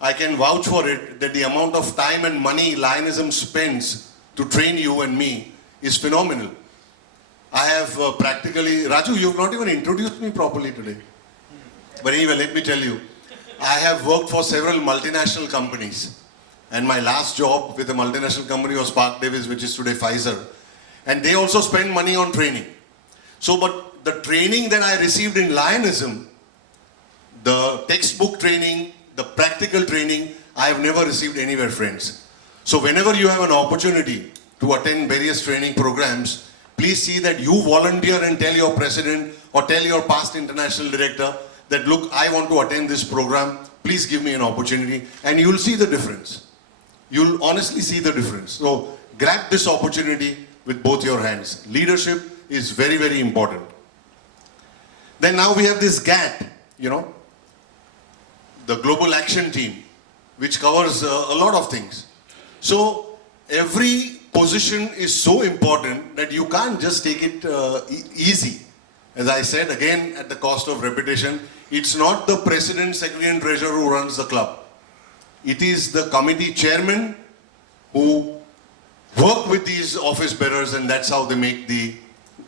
I can vouch for it, that the amount of time and money Lionism spends to train you and me is phenomenal. I have practically, Raju, you've not even introduced me properly today. But anyway, let me tell you, I have worked for several multinational companies. And my last job with a multinational company was Park Davis, which is today Pfizer. And they also spend money on training. So, but the training that I received in Lionism, the textbook training, the practical training, I have never received anywhere, friends. So whenever you have an opportunity to attend various training programs, please see that you volunteer and tell your president or tell your past international director that, look, I want to attend this program, please give me an opportunity, and you will see the difference. you'll honestly see the difference. So grab this opportunity with both your hands. Leadership is very, very important. Then now we have this GAT, you know, the Global Action Team, which covers a lot of things. So every position is so important that you can't just take it easy. As I said, again, at the cost of repetition, it's not the president, secretary and treasurer who runs the club. It is the committee chairman who work with these office bearers, and that's how they make the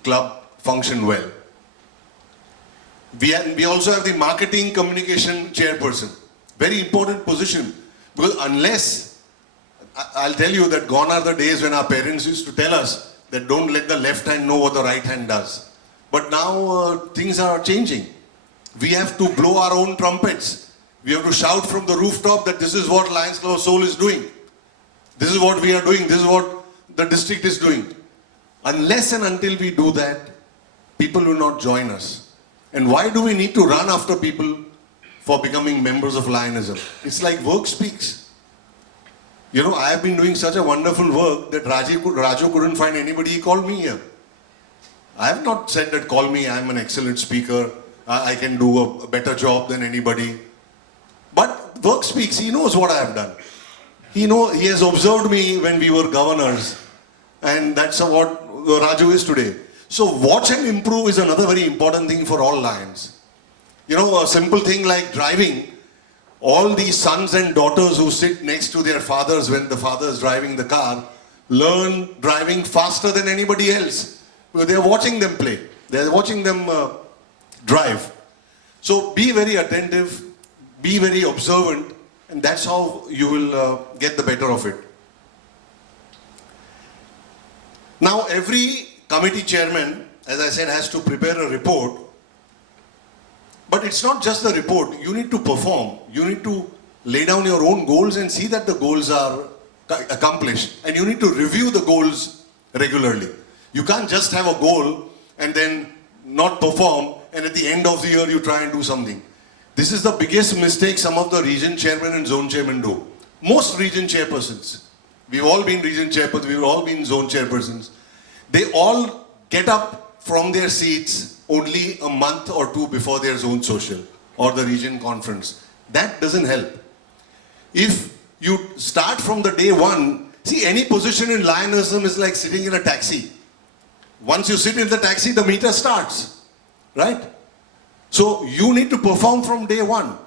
club function well. We also have the marketing communication chairperson. Very important position, because unless, I'll tell you that gone are the days when our parents used to tell us that don't let the left hand know what the right hand does. But now things are changing. We have to blow our own trumpets. We have to shout from the rooftop that this is what Lions Club of Soul is doing. This is what we are doing. This is what the district is doing. Unless and until we do that, people will not join us. And why do we need to run after people for becoming members of Lionism? It's like work speaks. You know, I have been doing such a wonderful work that Raju couldn't find anybody, he called me here. I have not said that call me, I'm an excellent speaker, I can do a better job than anybody. But work speaks, he knows what I have done. He has observed me when we were governors, and that's what Raju is today. So watch and improve is another very important thing for all Lions. You know, a simple thing like driving, all these sons and daughters who sit next to their fathers when the father is driving the car, learn driving faster than anybody else. Because they are watching them play. They are watching them drive. So be very attentive, be very observant, and that's how you will get the better of it. Now every committee chairman, as I said, has to prepare a report. But it's not just the report. You need to perform. You need to lay down your own goals and see that the goals are accomplished. And you need to review the goals regularly. You can't just have a goal and then not perform, and at the end of the year you try and do something. This is the biggest mistake some of the region chairmen and zone chairmen do. Most region chairpersons, we've all been region chairpersons, we've all been zone chairpersons, they all get up from their seats only a month or two before their zone social or the region conference. That doesn't help. If you start from the day one, see, any position in Lionism is like sitting in a taxi. Once you sit in the taxi, the meter starts, right? So you need to perform from day one.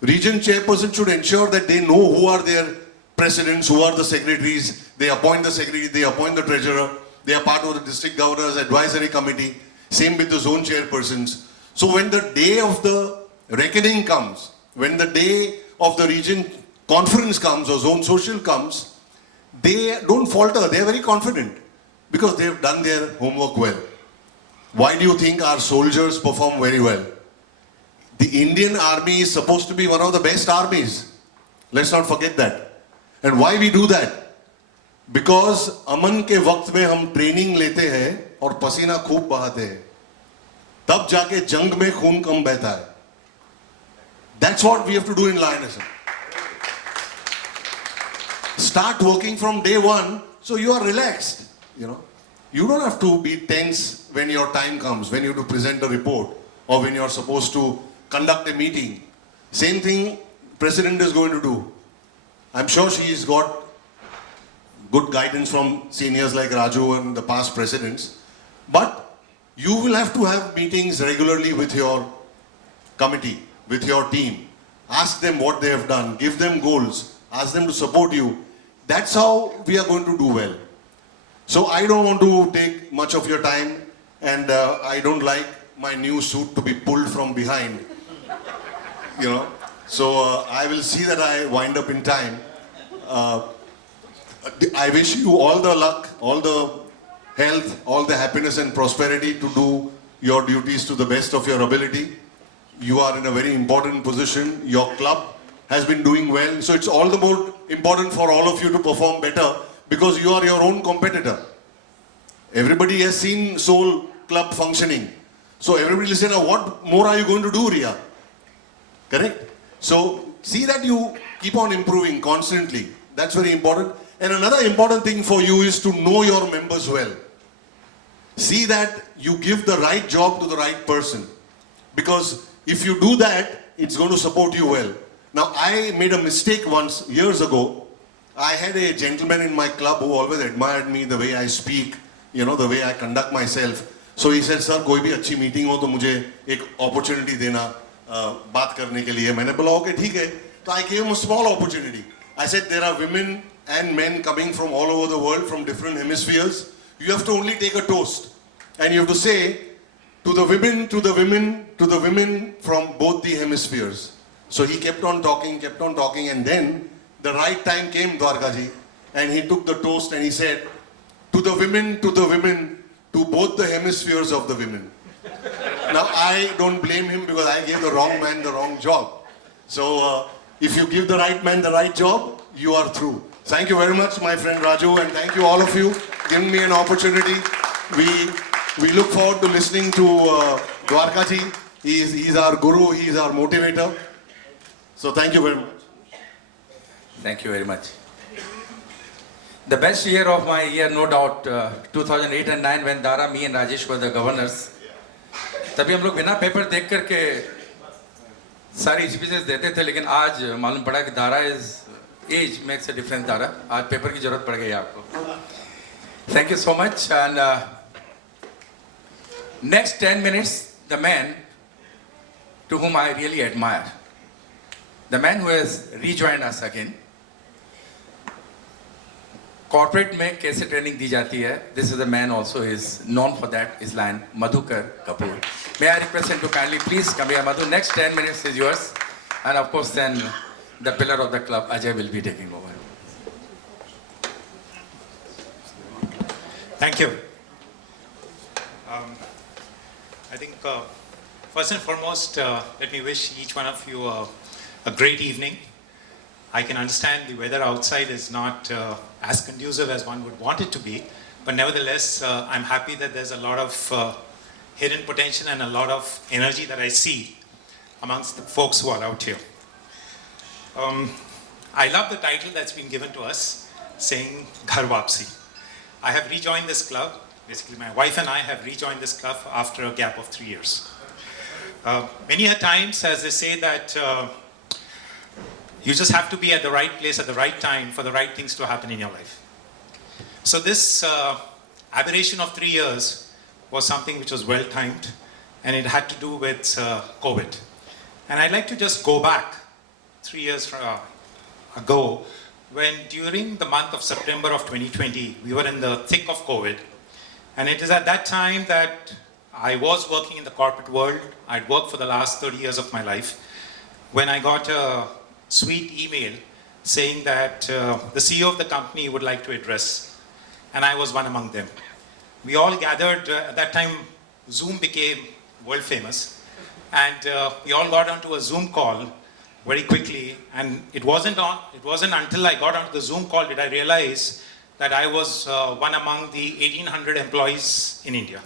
Region chairperson should ensure that they know who are their presidents, who are the secretaries, they appoint the secretary, they appoint the treasurer, they are part of the district governor's advisory committee. Same with the zone chairpersons. So when the day of the reckoning comes, when the day of the region conference comes or zone social comes, they don't falter, they are very confident because they have done their homework well. Why do you think our soldiers perform very well? The Indian army is supposed to be one of the best armies. Let's not forget that. And why we do that? Because अमन के वक्त में हम training लेते हैं और पसीना खूब बहाते हैं, तब जाके जंग में खून कम बहता है. That's what we have to do in Lionism. Start working from day one so you are relaxed. You know, you don't have to be tense when your time comes, when you have to present a report or when you are supposed to conduct a meeting. Same thing President is going to do. I'm sure she's got good guidance from seniors like Raju and the past presidents. But you will have to have meetings regularly with your committee, with your team. Ask them what they have done, give them goals, ask them to support you. That's how we are going to do well. So I don't want to take much of your time, and I don't like my new suit to be pulled from behind. You know, so I will see that I wind up in time. I wish you all the luck, all the health, all the happiness and prosperity to do your duties to the best of your ability. You are in a very important position. Your club has been doing well. So it's all the more important for all of you to perform better because you are your own competitor. Everybody has seen Soul Club functioning. So everybody listen, what more are you going to do, Ria? Correct? So see that you keep on improving constantly. That's very important. And another important thing for you is to know your members well. See that you give the right job to the right person. Because if you do that, it's going to support you well. Now, I made a mistake once, years ago. I had a gentleman in my club who always admired me, the way I speak, you know, the way I conduct myself. So he said, sir, कोई भी अच्छी meeting हो तो मुझे एक opportunity देना बात करने के लिए. मैंने बोला, okay, ठीक है. So I gave him a small opportunity. I said, there are women and men coming from all over the world, from different hemispheres. You have to only take a toast. And you have to say, to the women, to the women, to the women from both the hemispheres. So he kept on talking, and then the right time came, Dwarkaji, and he took the toast and he said, to the women, to both the hemispheres of the women. Now I don't blame him because I gave the wrong man the wrong job. So if you give the right man the right job, you are through. Thank you very much, my friend Raju, and thank you all of you giving me an opportunity. We look forward to listening to Dwarkaji. He's our guru, he's our motivator. So thank you very much. Thank you very much. The best year of my year, no doubt, 2008 and 9 when Dara, me and Rajesh were the governors. तभी हम लोग बिना paper देख करके सारी speeches देते थे, लेकिन आज मालूम पड़ा कि Dara age makes a difference. Dara, आज पेपर की जरूरत पड़ गई आपको. Thank you so much. And next 10 minutes, the man to whom I really admire, the man who has rejoined us again. Corporate में कैसे ट्रेनिंग दी जाती है, this is the man also is known for that, is line Madhukar Kapoor. May I request him to kindly please come here, Madhu. Next 10 minutes is yours, and of course then the pillar of the club, Ajay, will be taking over. Thank you. I think first and foremost, let me wish each one of you a great evening. I can understand the weather outside is not as conducive as one would want it to be, but nevertheless, I'm happy that there's a lot of hidden potential and a lot of energy that I see amongst the folks who are out here. I love the title that's been given to us, saying Ghar Wapsi. I have rejoined this club, basically my wife and I have rejoined this club after a gap of 3 years. Many a times, as they say that you just have to be at the right place at the right time for the right things to happen in your life. So this aberration of 3 years was something which was well timed, and it had to do with COVID. And I'd like to just go back 3 years ago, when during the month of September of 2020, we were in the thick of COVID. And it is at that time that I was working in the corporate world. I'd worked for the last 30 years of my life, when I got a sweet email saying that the CEO of the company would like to address, and I was one among them. We all gathered, at that time Zoom became world famous, and we all got onto a Zoom call very quickly, and it wasn't until I got onto the Zoom call did I realize that I was one among the 1,800 employees in India.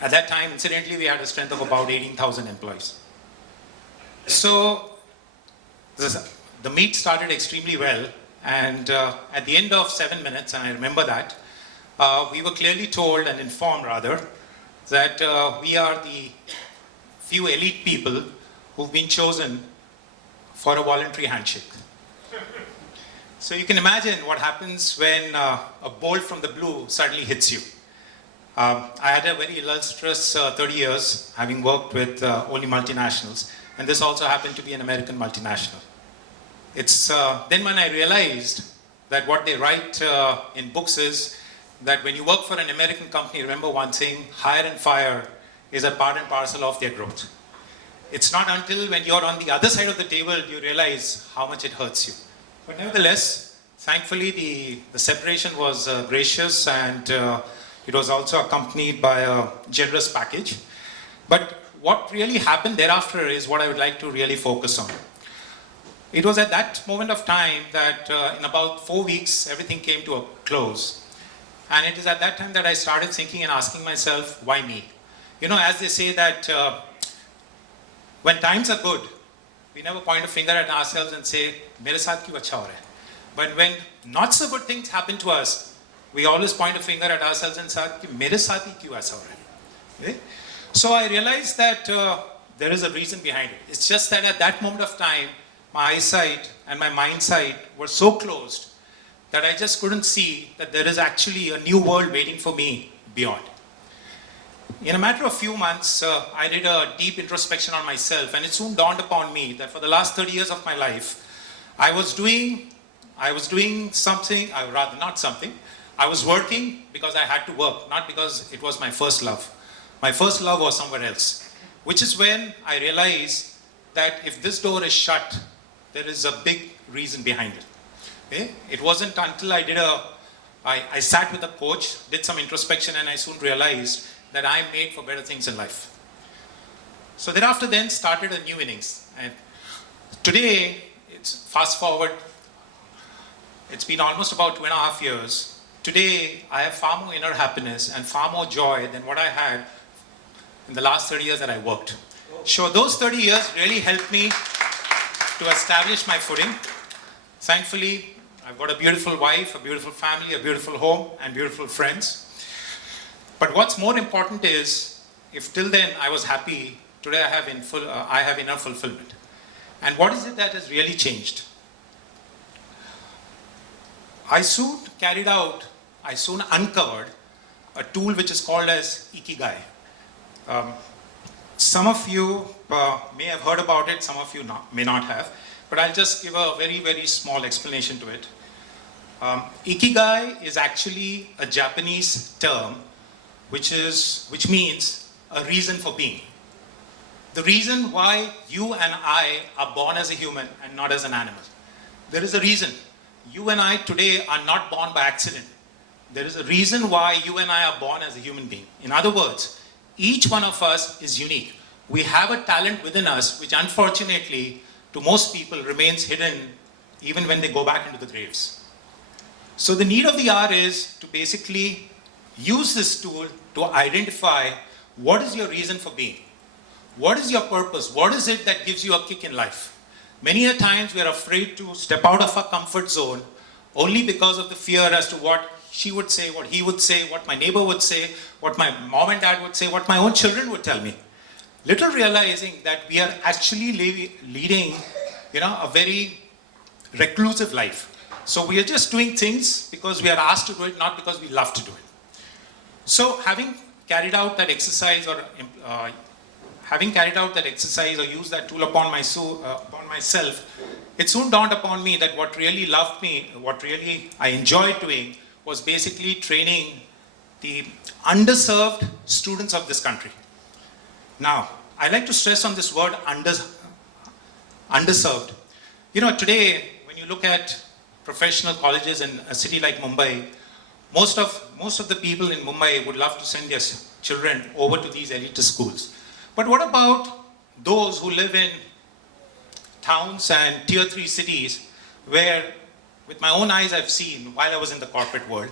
At that time, incidentally, we had a strength of about 18,000 employees. So the meet started extremely well, and at the end of 7 minutes, and I remember that, we were clearly told and informed rather that we are the few elite people who've been chosen for a voluntary handshake. So you can imagine what happens when a bolt from the blue suddenly hits you. I had a very illustrious 30 years having worked with only multinationals, and this also happened to be an American multinational. It's then when I realized that what they write in books is that when you work for an American company, remember one thing, hire and fire is a part and parcel of their growth. It's not until when you're on the other side of the table you realize how much it hurts you. But nevertheless, thankfully the separation was gracious, and it was also accompanied by a generous package. But what really happened thereafter is what I would like to really focus on. It was at that moment of time that in about 4 weeks, everything came to a close. And it is at that time that I started thinking and asking myself, why me? You know, as they say that when times are good, we never point a finger at ourselves and say, mere saath kyun acha ho raha hai? But when not so good things happen to us, we always point a finger at ourselves and say, "Mere saath hi kyun aisa ho raha hai?" Okay? So I realized that there is a reason behind it. It's just that at that moment of time, my eyesight and my mind sight were so closed that I just couldn't see that there is actually a new world waiting for me beyond. In a matter of few months, I did a deep introspection on myself, and it soon dawned upon me that for the last 30 years of my life, I was doing something, or rather not something, I was working because I had to work, not because it was my first love. My first love was somewhere else, which is when I realized that if this door is shut, there is a big reason behind it. Okay? It wasn't until I sat with a coach, did some introspection, and I soon realized that I am made for better things in life. So thereafter then started a new innings. And today, it's fast forward, it's been almost about 2.5 years. Today, I have far more inner happiness and far more joy than what I had in the last 30 years that I worked. So those 30 years really helped me to establish my footing. Thankfully, I've got a beautiful wife, a beautiful family, a beautiful home, and beautiful friends. But what's more important is, if till then I was happy, today I have inner fulfillment. And what is it that has really changed? I soon uncovered a tool which is called as Ikigai. Some of you may have heard about it, some of you may not have, but I'll just give a very, very small explanation to it. Ikigai is actually a Japanese term which means a reason for being. The reason why you and I are born as a human and not as an animal. There is a reason. You and I today are not born by accident. There is a reason why you and I are born as a human being. In other words, each one of us is unique. We have a talent within us which unfortunately to most people remains hidden even when they go back into the graves. So the need of the hour is to basically use this tool to identify what is your reason for being. What is your purpose? What is it that gives you a kick in life? Many a times we are afraid to step out of our comfort zone only because of the fear as to what she would say, what he would say, what my neighbor would say, what my mom and dad would say, what my own children would tell me. Little realizing that we are actually leading, a very reclusive life. So we are just doing things because we are asked to do it, not because we love to do it. So having carried out that exercise or used that tool upon myself, it soon dawned upon me that what really I enjoyed doing was basically training the underserved students of this country. Now, I like to stress on this word underserved. Today, when you look at professional colleges in a city like Mumbai, most of the people in Mumbai would love to send their children over to these elitist schools. But what about those who live in towns and tier 3 cities where, with my own eyes I've seen while I was in the corporate world,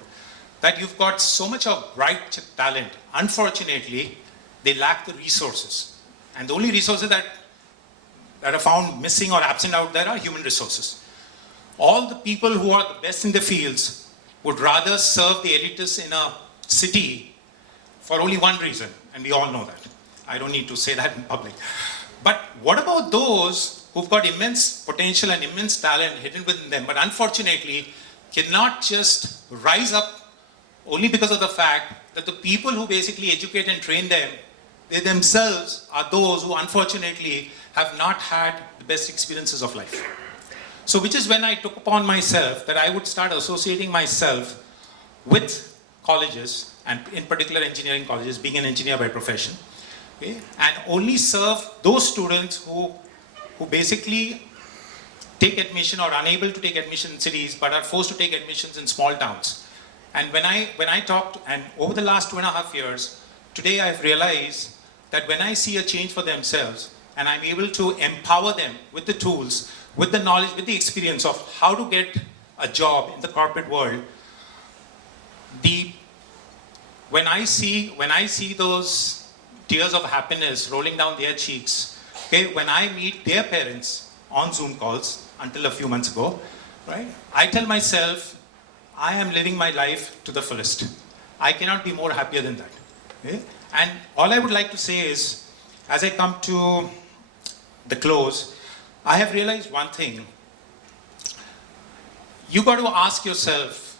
that you've got so much of bright talent. Unfortunately, they lack the resources. And the only resources that are found missing or absent out there are human resources. All the people who are the best in the fields would rather serve the elitists in a city for only one reason, and we all know that. I don't need to say that in public. But what about those who've got immense potential and immense talent hidden within them, but unfortunately cannot just rise up only because of the fact that the people who basically educate and train them, they themselves are those who unfortunately have not had the best experiences of life. So which is when I took upon myself that I would start associating myself with colleges, and in particular engineering colleges, being an engineer by profession, okay, and only serve those students who basically take admission or are unable to take admission in cities but are forced to take admissions in small towns. And when I talked, and over the last 2.5 years, today I've realized that when I see a change for themselves and I'm able to empower them with the tools, with the knowledge, with the experience of how to get a job in the corporate world, when I see those tears of happiness rolling down their cheeks, okay, when I meet their parents on Zoom calls until a few months ago, right? I tell myself, I am living my life to the fullest. I cannot be more happier than that. Okay? And all I would like to say is, as I come to the close, I have realized one thing. You got to ask yourself,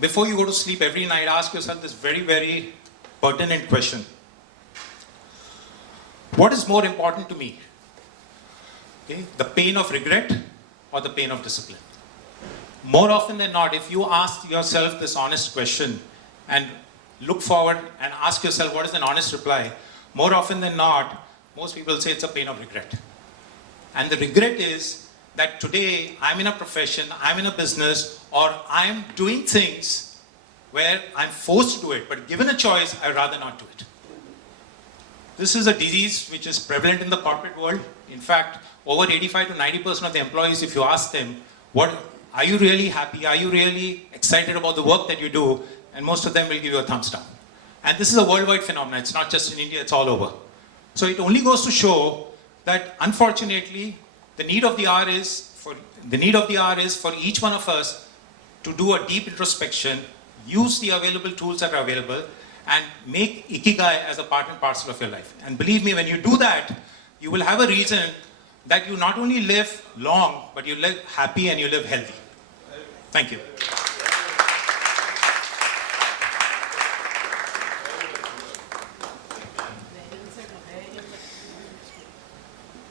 before you go to sleep every night, ask yourself this very, very pertinent question. What is more important to me? Okay? The pain of regret or the pain of discipline? More often than not, if you ask yourself this honest question and look forward and ask yourself what is an honest reply, more often than not, most people say it's a pain of regret. And the regret is that today I'm in a profession, I'm in a business, or I'm doing things where I'm forced to do it, but given a choice, I'd rather not do it. This is a disease which is prevalent in the corporate world. In fact, over 85 to 90% of the employees, if you ask them, are you really happy? Are you really excited about the work that you do? And most of them will give you a thumbs down. And this is a worldwide phenomenon. It's not just in India, it's all over. So it only goes to show that unfortunately, the need of the hour is for each one of us to do a deep introspection, use the available tools that are available, and make Ikigai as a part and parcel of your life. And believe me, when you do that, you will have a reason that you not only live long, but you live happy and you live healthy. Thank you.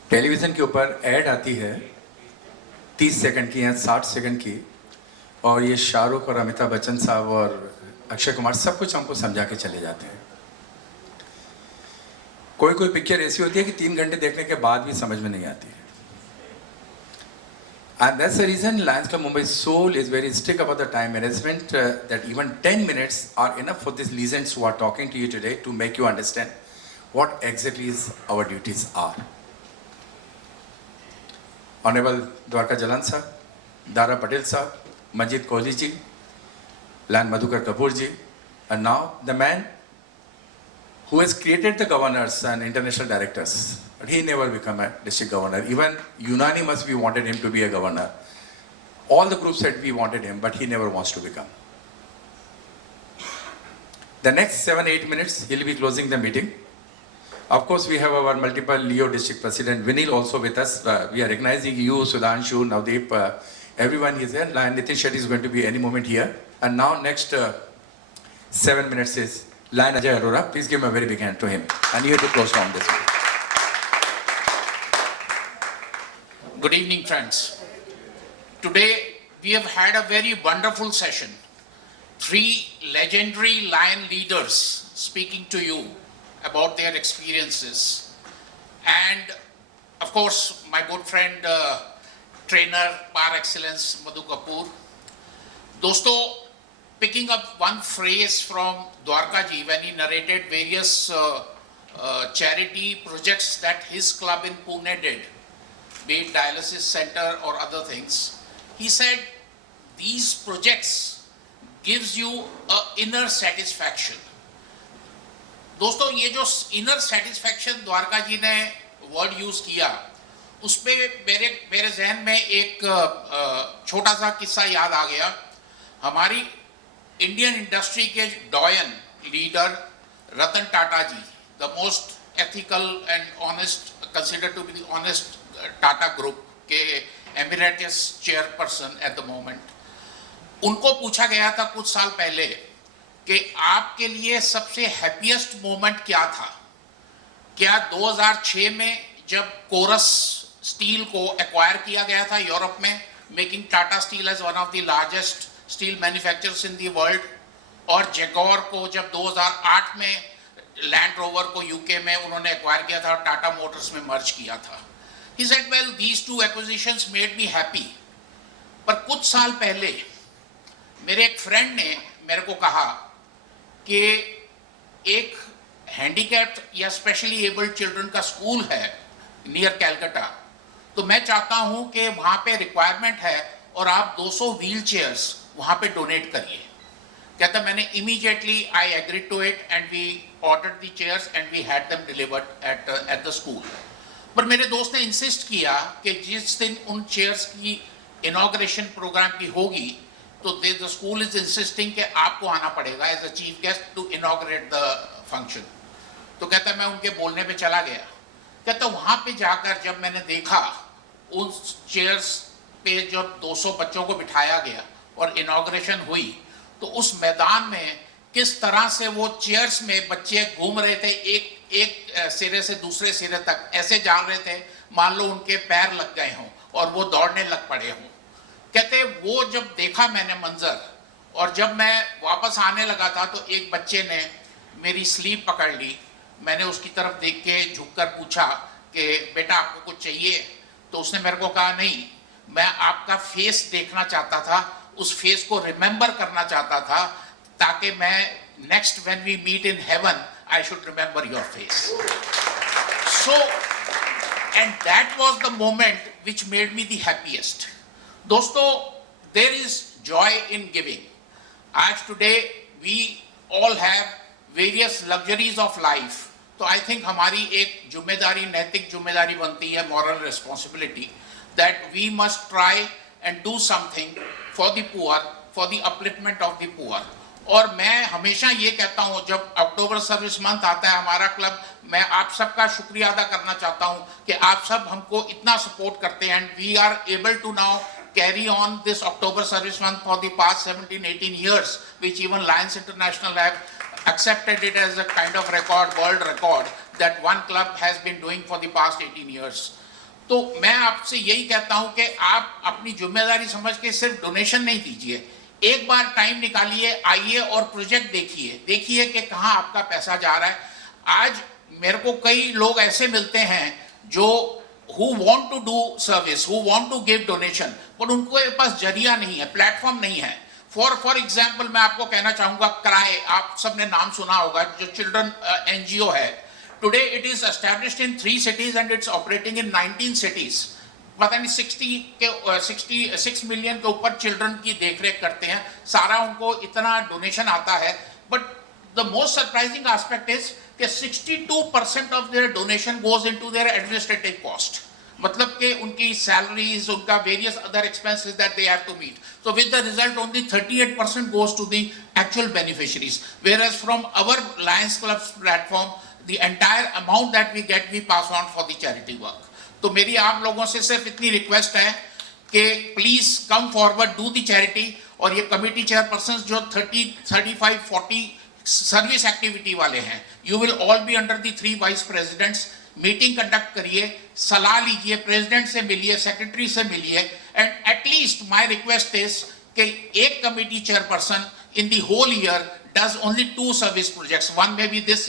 Television के ऊपर add आती है 30 second की या 60 second की, और ये शाहरुख और अमिताभ बच्चन साहब और अक्षय कुमार सब कुछ हमको समझा के चले जाते हैं. कोई कोई पिक्चर ऐसी होती है कि 3 घंटे देखने के बाद भी समझ में नहीं आती है. And that's the reason Lions Club Mumbai's soul is very strict about the time management, that even 10 minutes are enough for these legends who are talking to you today to make you understand what exactly our duties are. Honorable Dwarka Jalan sir, Dara Patel sir, Majid Kohli ji, Lan Madhukar Kapoor ji, and now the man who has created the governors and international directors. But he never became a district governor. Even unanimous we wanted him to be a governor. All the groups said we wanted him, but he never wants to become. The next 7-8 minutes, he'll be closing the meeting. Of course, we have our multiple Leo district president, Vinil, also with us. We are recognizing you, Sudhanshu, Navdeep, everyone is there. Nitin Shetty is going to be any moment here. And now next 7 minutes is Lion Ajay Arora. Please give him a very big hand to him. And you have to close down this meeting. Good evening, friends. Today, we have had a very wonderful session. 3 legendary Lion leaders speaking to you about their experiences. And, of course, my good friend, trainer par excellence, Madhu Kapoor. Dosto, picking up one phrase from Dwarka ji when he narrated various charity projects that his club in Pune did, be it dialysis center or other things. He said, these projects gives you an inner satisfaction. दोस्तों ये जो inner satisfaction Dwarka जी ने word use किया, उसपे मेरे जहन में एक छोटा सा किस्सा याद आ गया. हमारी इंडियन इंडस्ट्री के doyen leader Ratan Tata ji, the most ethical and honest, considered to be the honest Tata group के emeritus chairperson at the moment, उनको पूछा गया था कुछ साल पहले कि आपके लिए सबसे हैप्पीएस्ट मोमेंट क्या था. क्या 2006 में जब कोरस स्टील को एक्वायर किया गया था यूरोप में, making Tata steel as one of the largest steel manufacturers in the world, और जैगुआर को जब 2008 में लैंड रोवर को यूके में उन्होंने एक्वायर किया था और टाटा मोटर्स में मर्ज किया था. He said, well, these 2 acquisitions made me happy. पर कुछ साल पहले मेरे एक फ्रेंड ने मेरे को कहा कि एक हैंडीकैप्ड या स्पेशली एबल्ड चिल्ड्रन का स्कूल है नियर कैलकाटा, तो मैं चाहता हूं कि वहां पे रिक्वायरमेंट है और आप 200 व्हील चेयर्स वहां पे डोनेट करिए. कहता मैंने immediately I agreed to it and we ordered the chairs and we had them delivered at the school. पर मेरे दोस्त ने इंसिस्ट किया कि जिस दिन उन चेयर्स की इनॉग्रेशन प्रोग्राम की होगी तो द स्कूल इज इंसिस्टिंग कि आपको आना पड़ेगा as a chief guest to inaugurate the function. तो कहता मैं उनके बोलने पे चला गया। कहता वहाँ पे जाकर जब मैंने देखा उस चेयर्स पे जब 200 बच्चों को बिठाया गया और इनॉग्रेशन हुई तो उस मैदान में किस तरह से वो चेयर्स में बच्चे घूम रहे थे, एक सिरे से दूसरे सिरे तक ऐसे जा रहे थे मान लो उनके पैर लग गए हों और वो दौड़ने लग पड़े हों। कहते वो जब देखा मैंने मंजर और जब मैं वापस आने लगा था तो एक बच्चे ने मेरी स्लीव पकड़ ली। मैंने उसकी तरफ देख के झुककर पूछा कि बेटा आपको कुछ चाहिए? तो उसने मेरे को कहा नहीं, मैं आपका फेस देखना चाहता था, उस फेस को रिमेंबर करना चाहता था ताकि मैं next when we meet in heaven I should remember your face. So and that was the moment which made me the happiest. दोस्तों, there is joy in giving. आज today we all have various luxuries of life. तो I think हमारी एक जिम्मेदारी, नैतिक जिम्मेदारी बनती है, moral responsibility, that we must try and do something for the poor, for the upliftment of the poor. और मैं हमेशा ये कहता हूँ जब अक्टूबर सर्विस मंथ आता है हमारा क्लब, मैं आप सबका शुक्रिया अदा करना चाहता हूँ कि आप सब हमको इतना सपोर्ट करते हैं and we are able to now carry on this October service month for the past 17-18 years, which even Lions International have accepted it as a kind of record, world record, that one club has been doing for the past 18 years. तो मैं आपसे यही कहता हूँ कि आप अपनी जिम्मेदारी समझ के सिर्फ डोनेशन नहीं दीजिए, एक बार टाइम निकालिए, आइए और प्रोजेक्ट देखिए कि कहाँ आपका पैसा जा रहा है। आज मेरे को कई लोग ऐसे मिलते हैं जो who want to do service, who want to give donation, पर उनके पास जरिया नहीं है, प्लेटफॉर्म नहीं है। फॉर एग्जाम्पल मैं आपको कहना चाहूँगा क्राई, आप सबने नाम सुना होगा, जो चिल्ड्रन NGO है। Today it is established in 3 cities and it's operating in 19 cities. पता नहीं 66 मिलियन के ऊपर चिल्ड्रन की देखरेख करते हैं, सारा उनको इतना डोनेशन आता है। But the most surprising aspect is कि 62% of their donation goes into their administrative cost, मतलब कि उनकी सैलरीज, उनका various other expenses that they have to meet. So with the result only 38% goes to the actual beneficiaries, whereas from our Lions Club's platform the entire amount that we get we pass on for the charity work. तो मेरी आप लोगों से सिर्फ इतनी request है कि please come forward, do the charity. और ये कमिटी चेयरपर्सन जो 30, 35, 40 सर्विस एक्टिविटी वाले हैं, you will all be under the 3 vice presidents. Meeting conduct करिए, सलाह लीजिए, प्रेसिडेंट से मिलिए, सेक्रेटरी से मिलिए, and at least my request is कि एक committee chairperson in the whole year does only 2 service projects. One may be this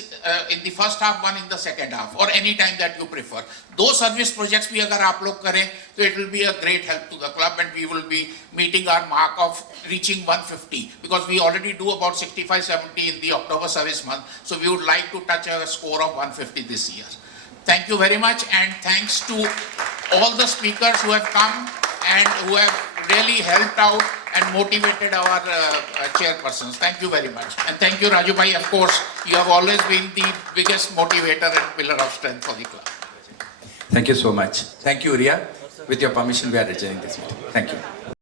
in the first half, one in the second half, or any time that you prefer. 2 service projects भी अगर आप लोग करें तो it will be a great help to the club and we will be meeting our mark of reaching 150, because we already do about 65-70 in the October service month, so we would like to touch a score of 150 this year. Thank you very much, and thanks to all the speakers who have come and who have really helped out and motivated our chairpersons. Thank you very much. And thank you, Raju Bhai. Of course, you have always been the biggest motivator and pillar of strength for the club. Thank you so much. Thank you, Ria. With your permission, we are adjourning this meeting. Thank you.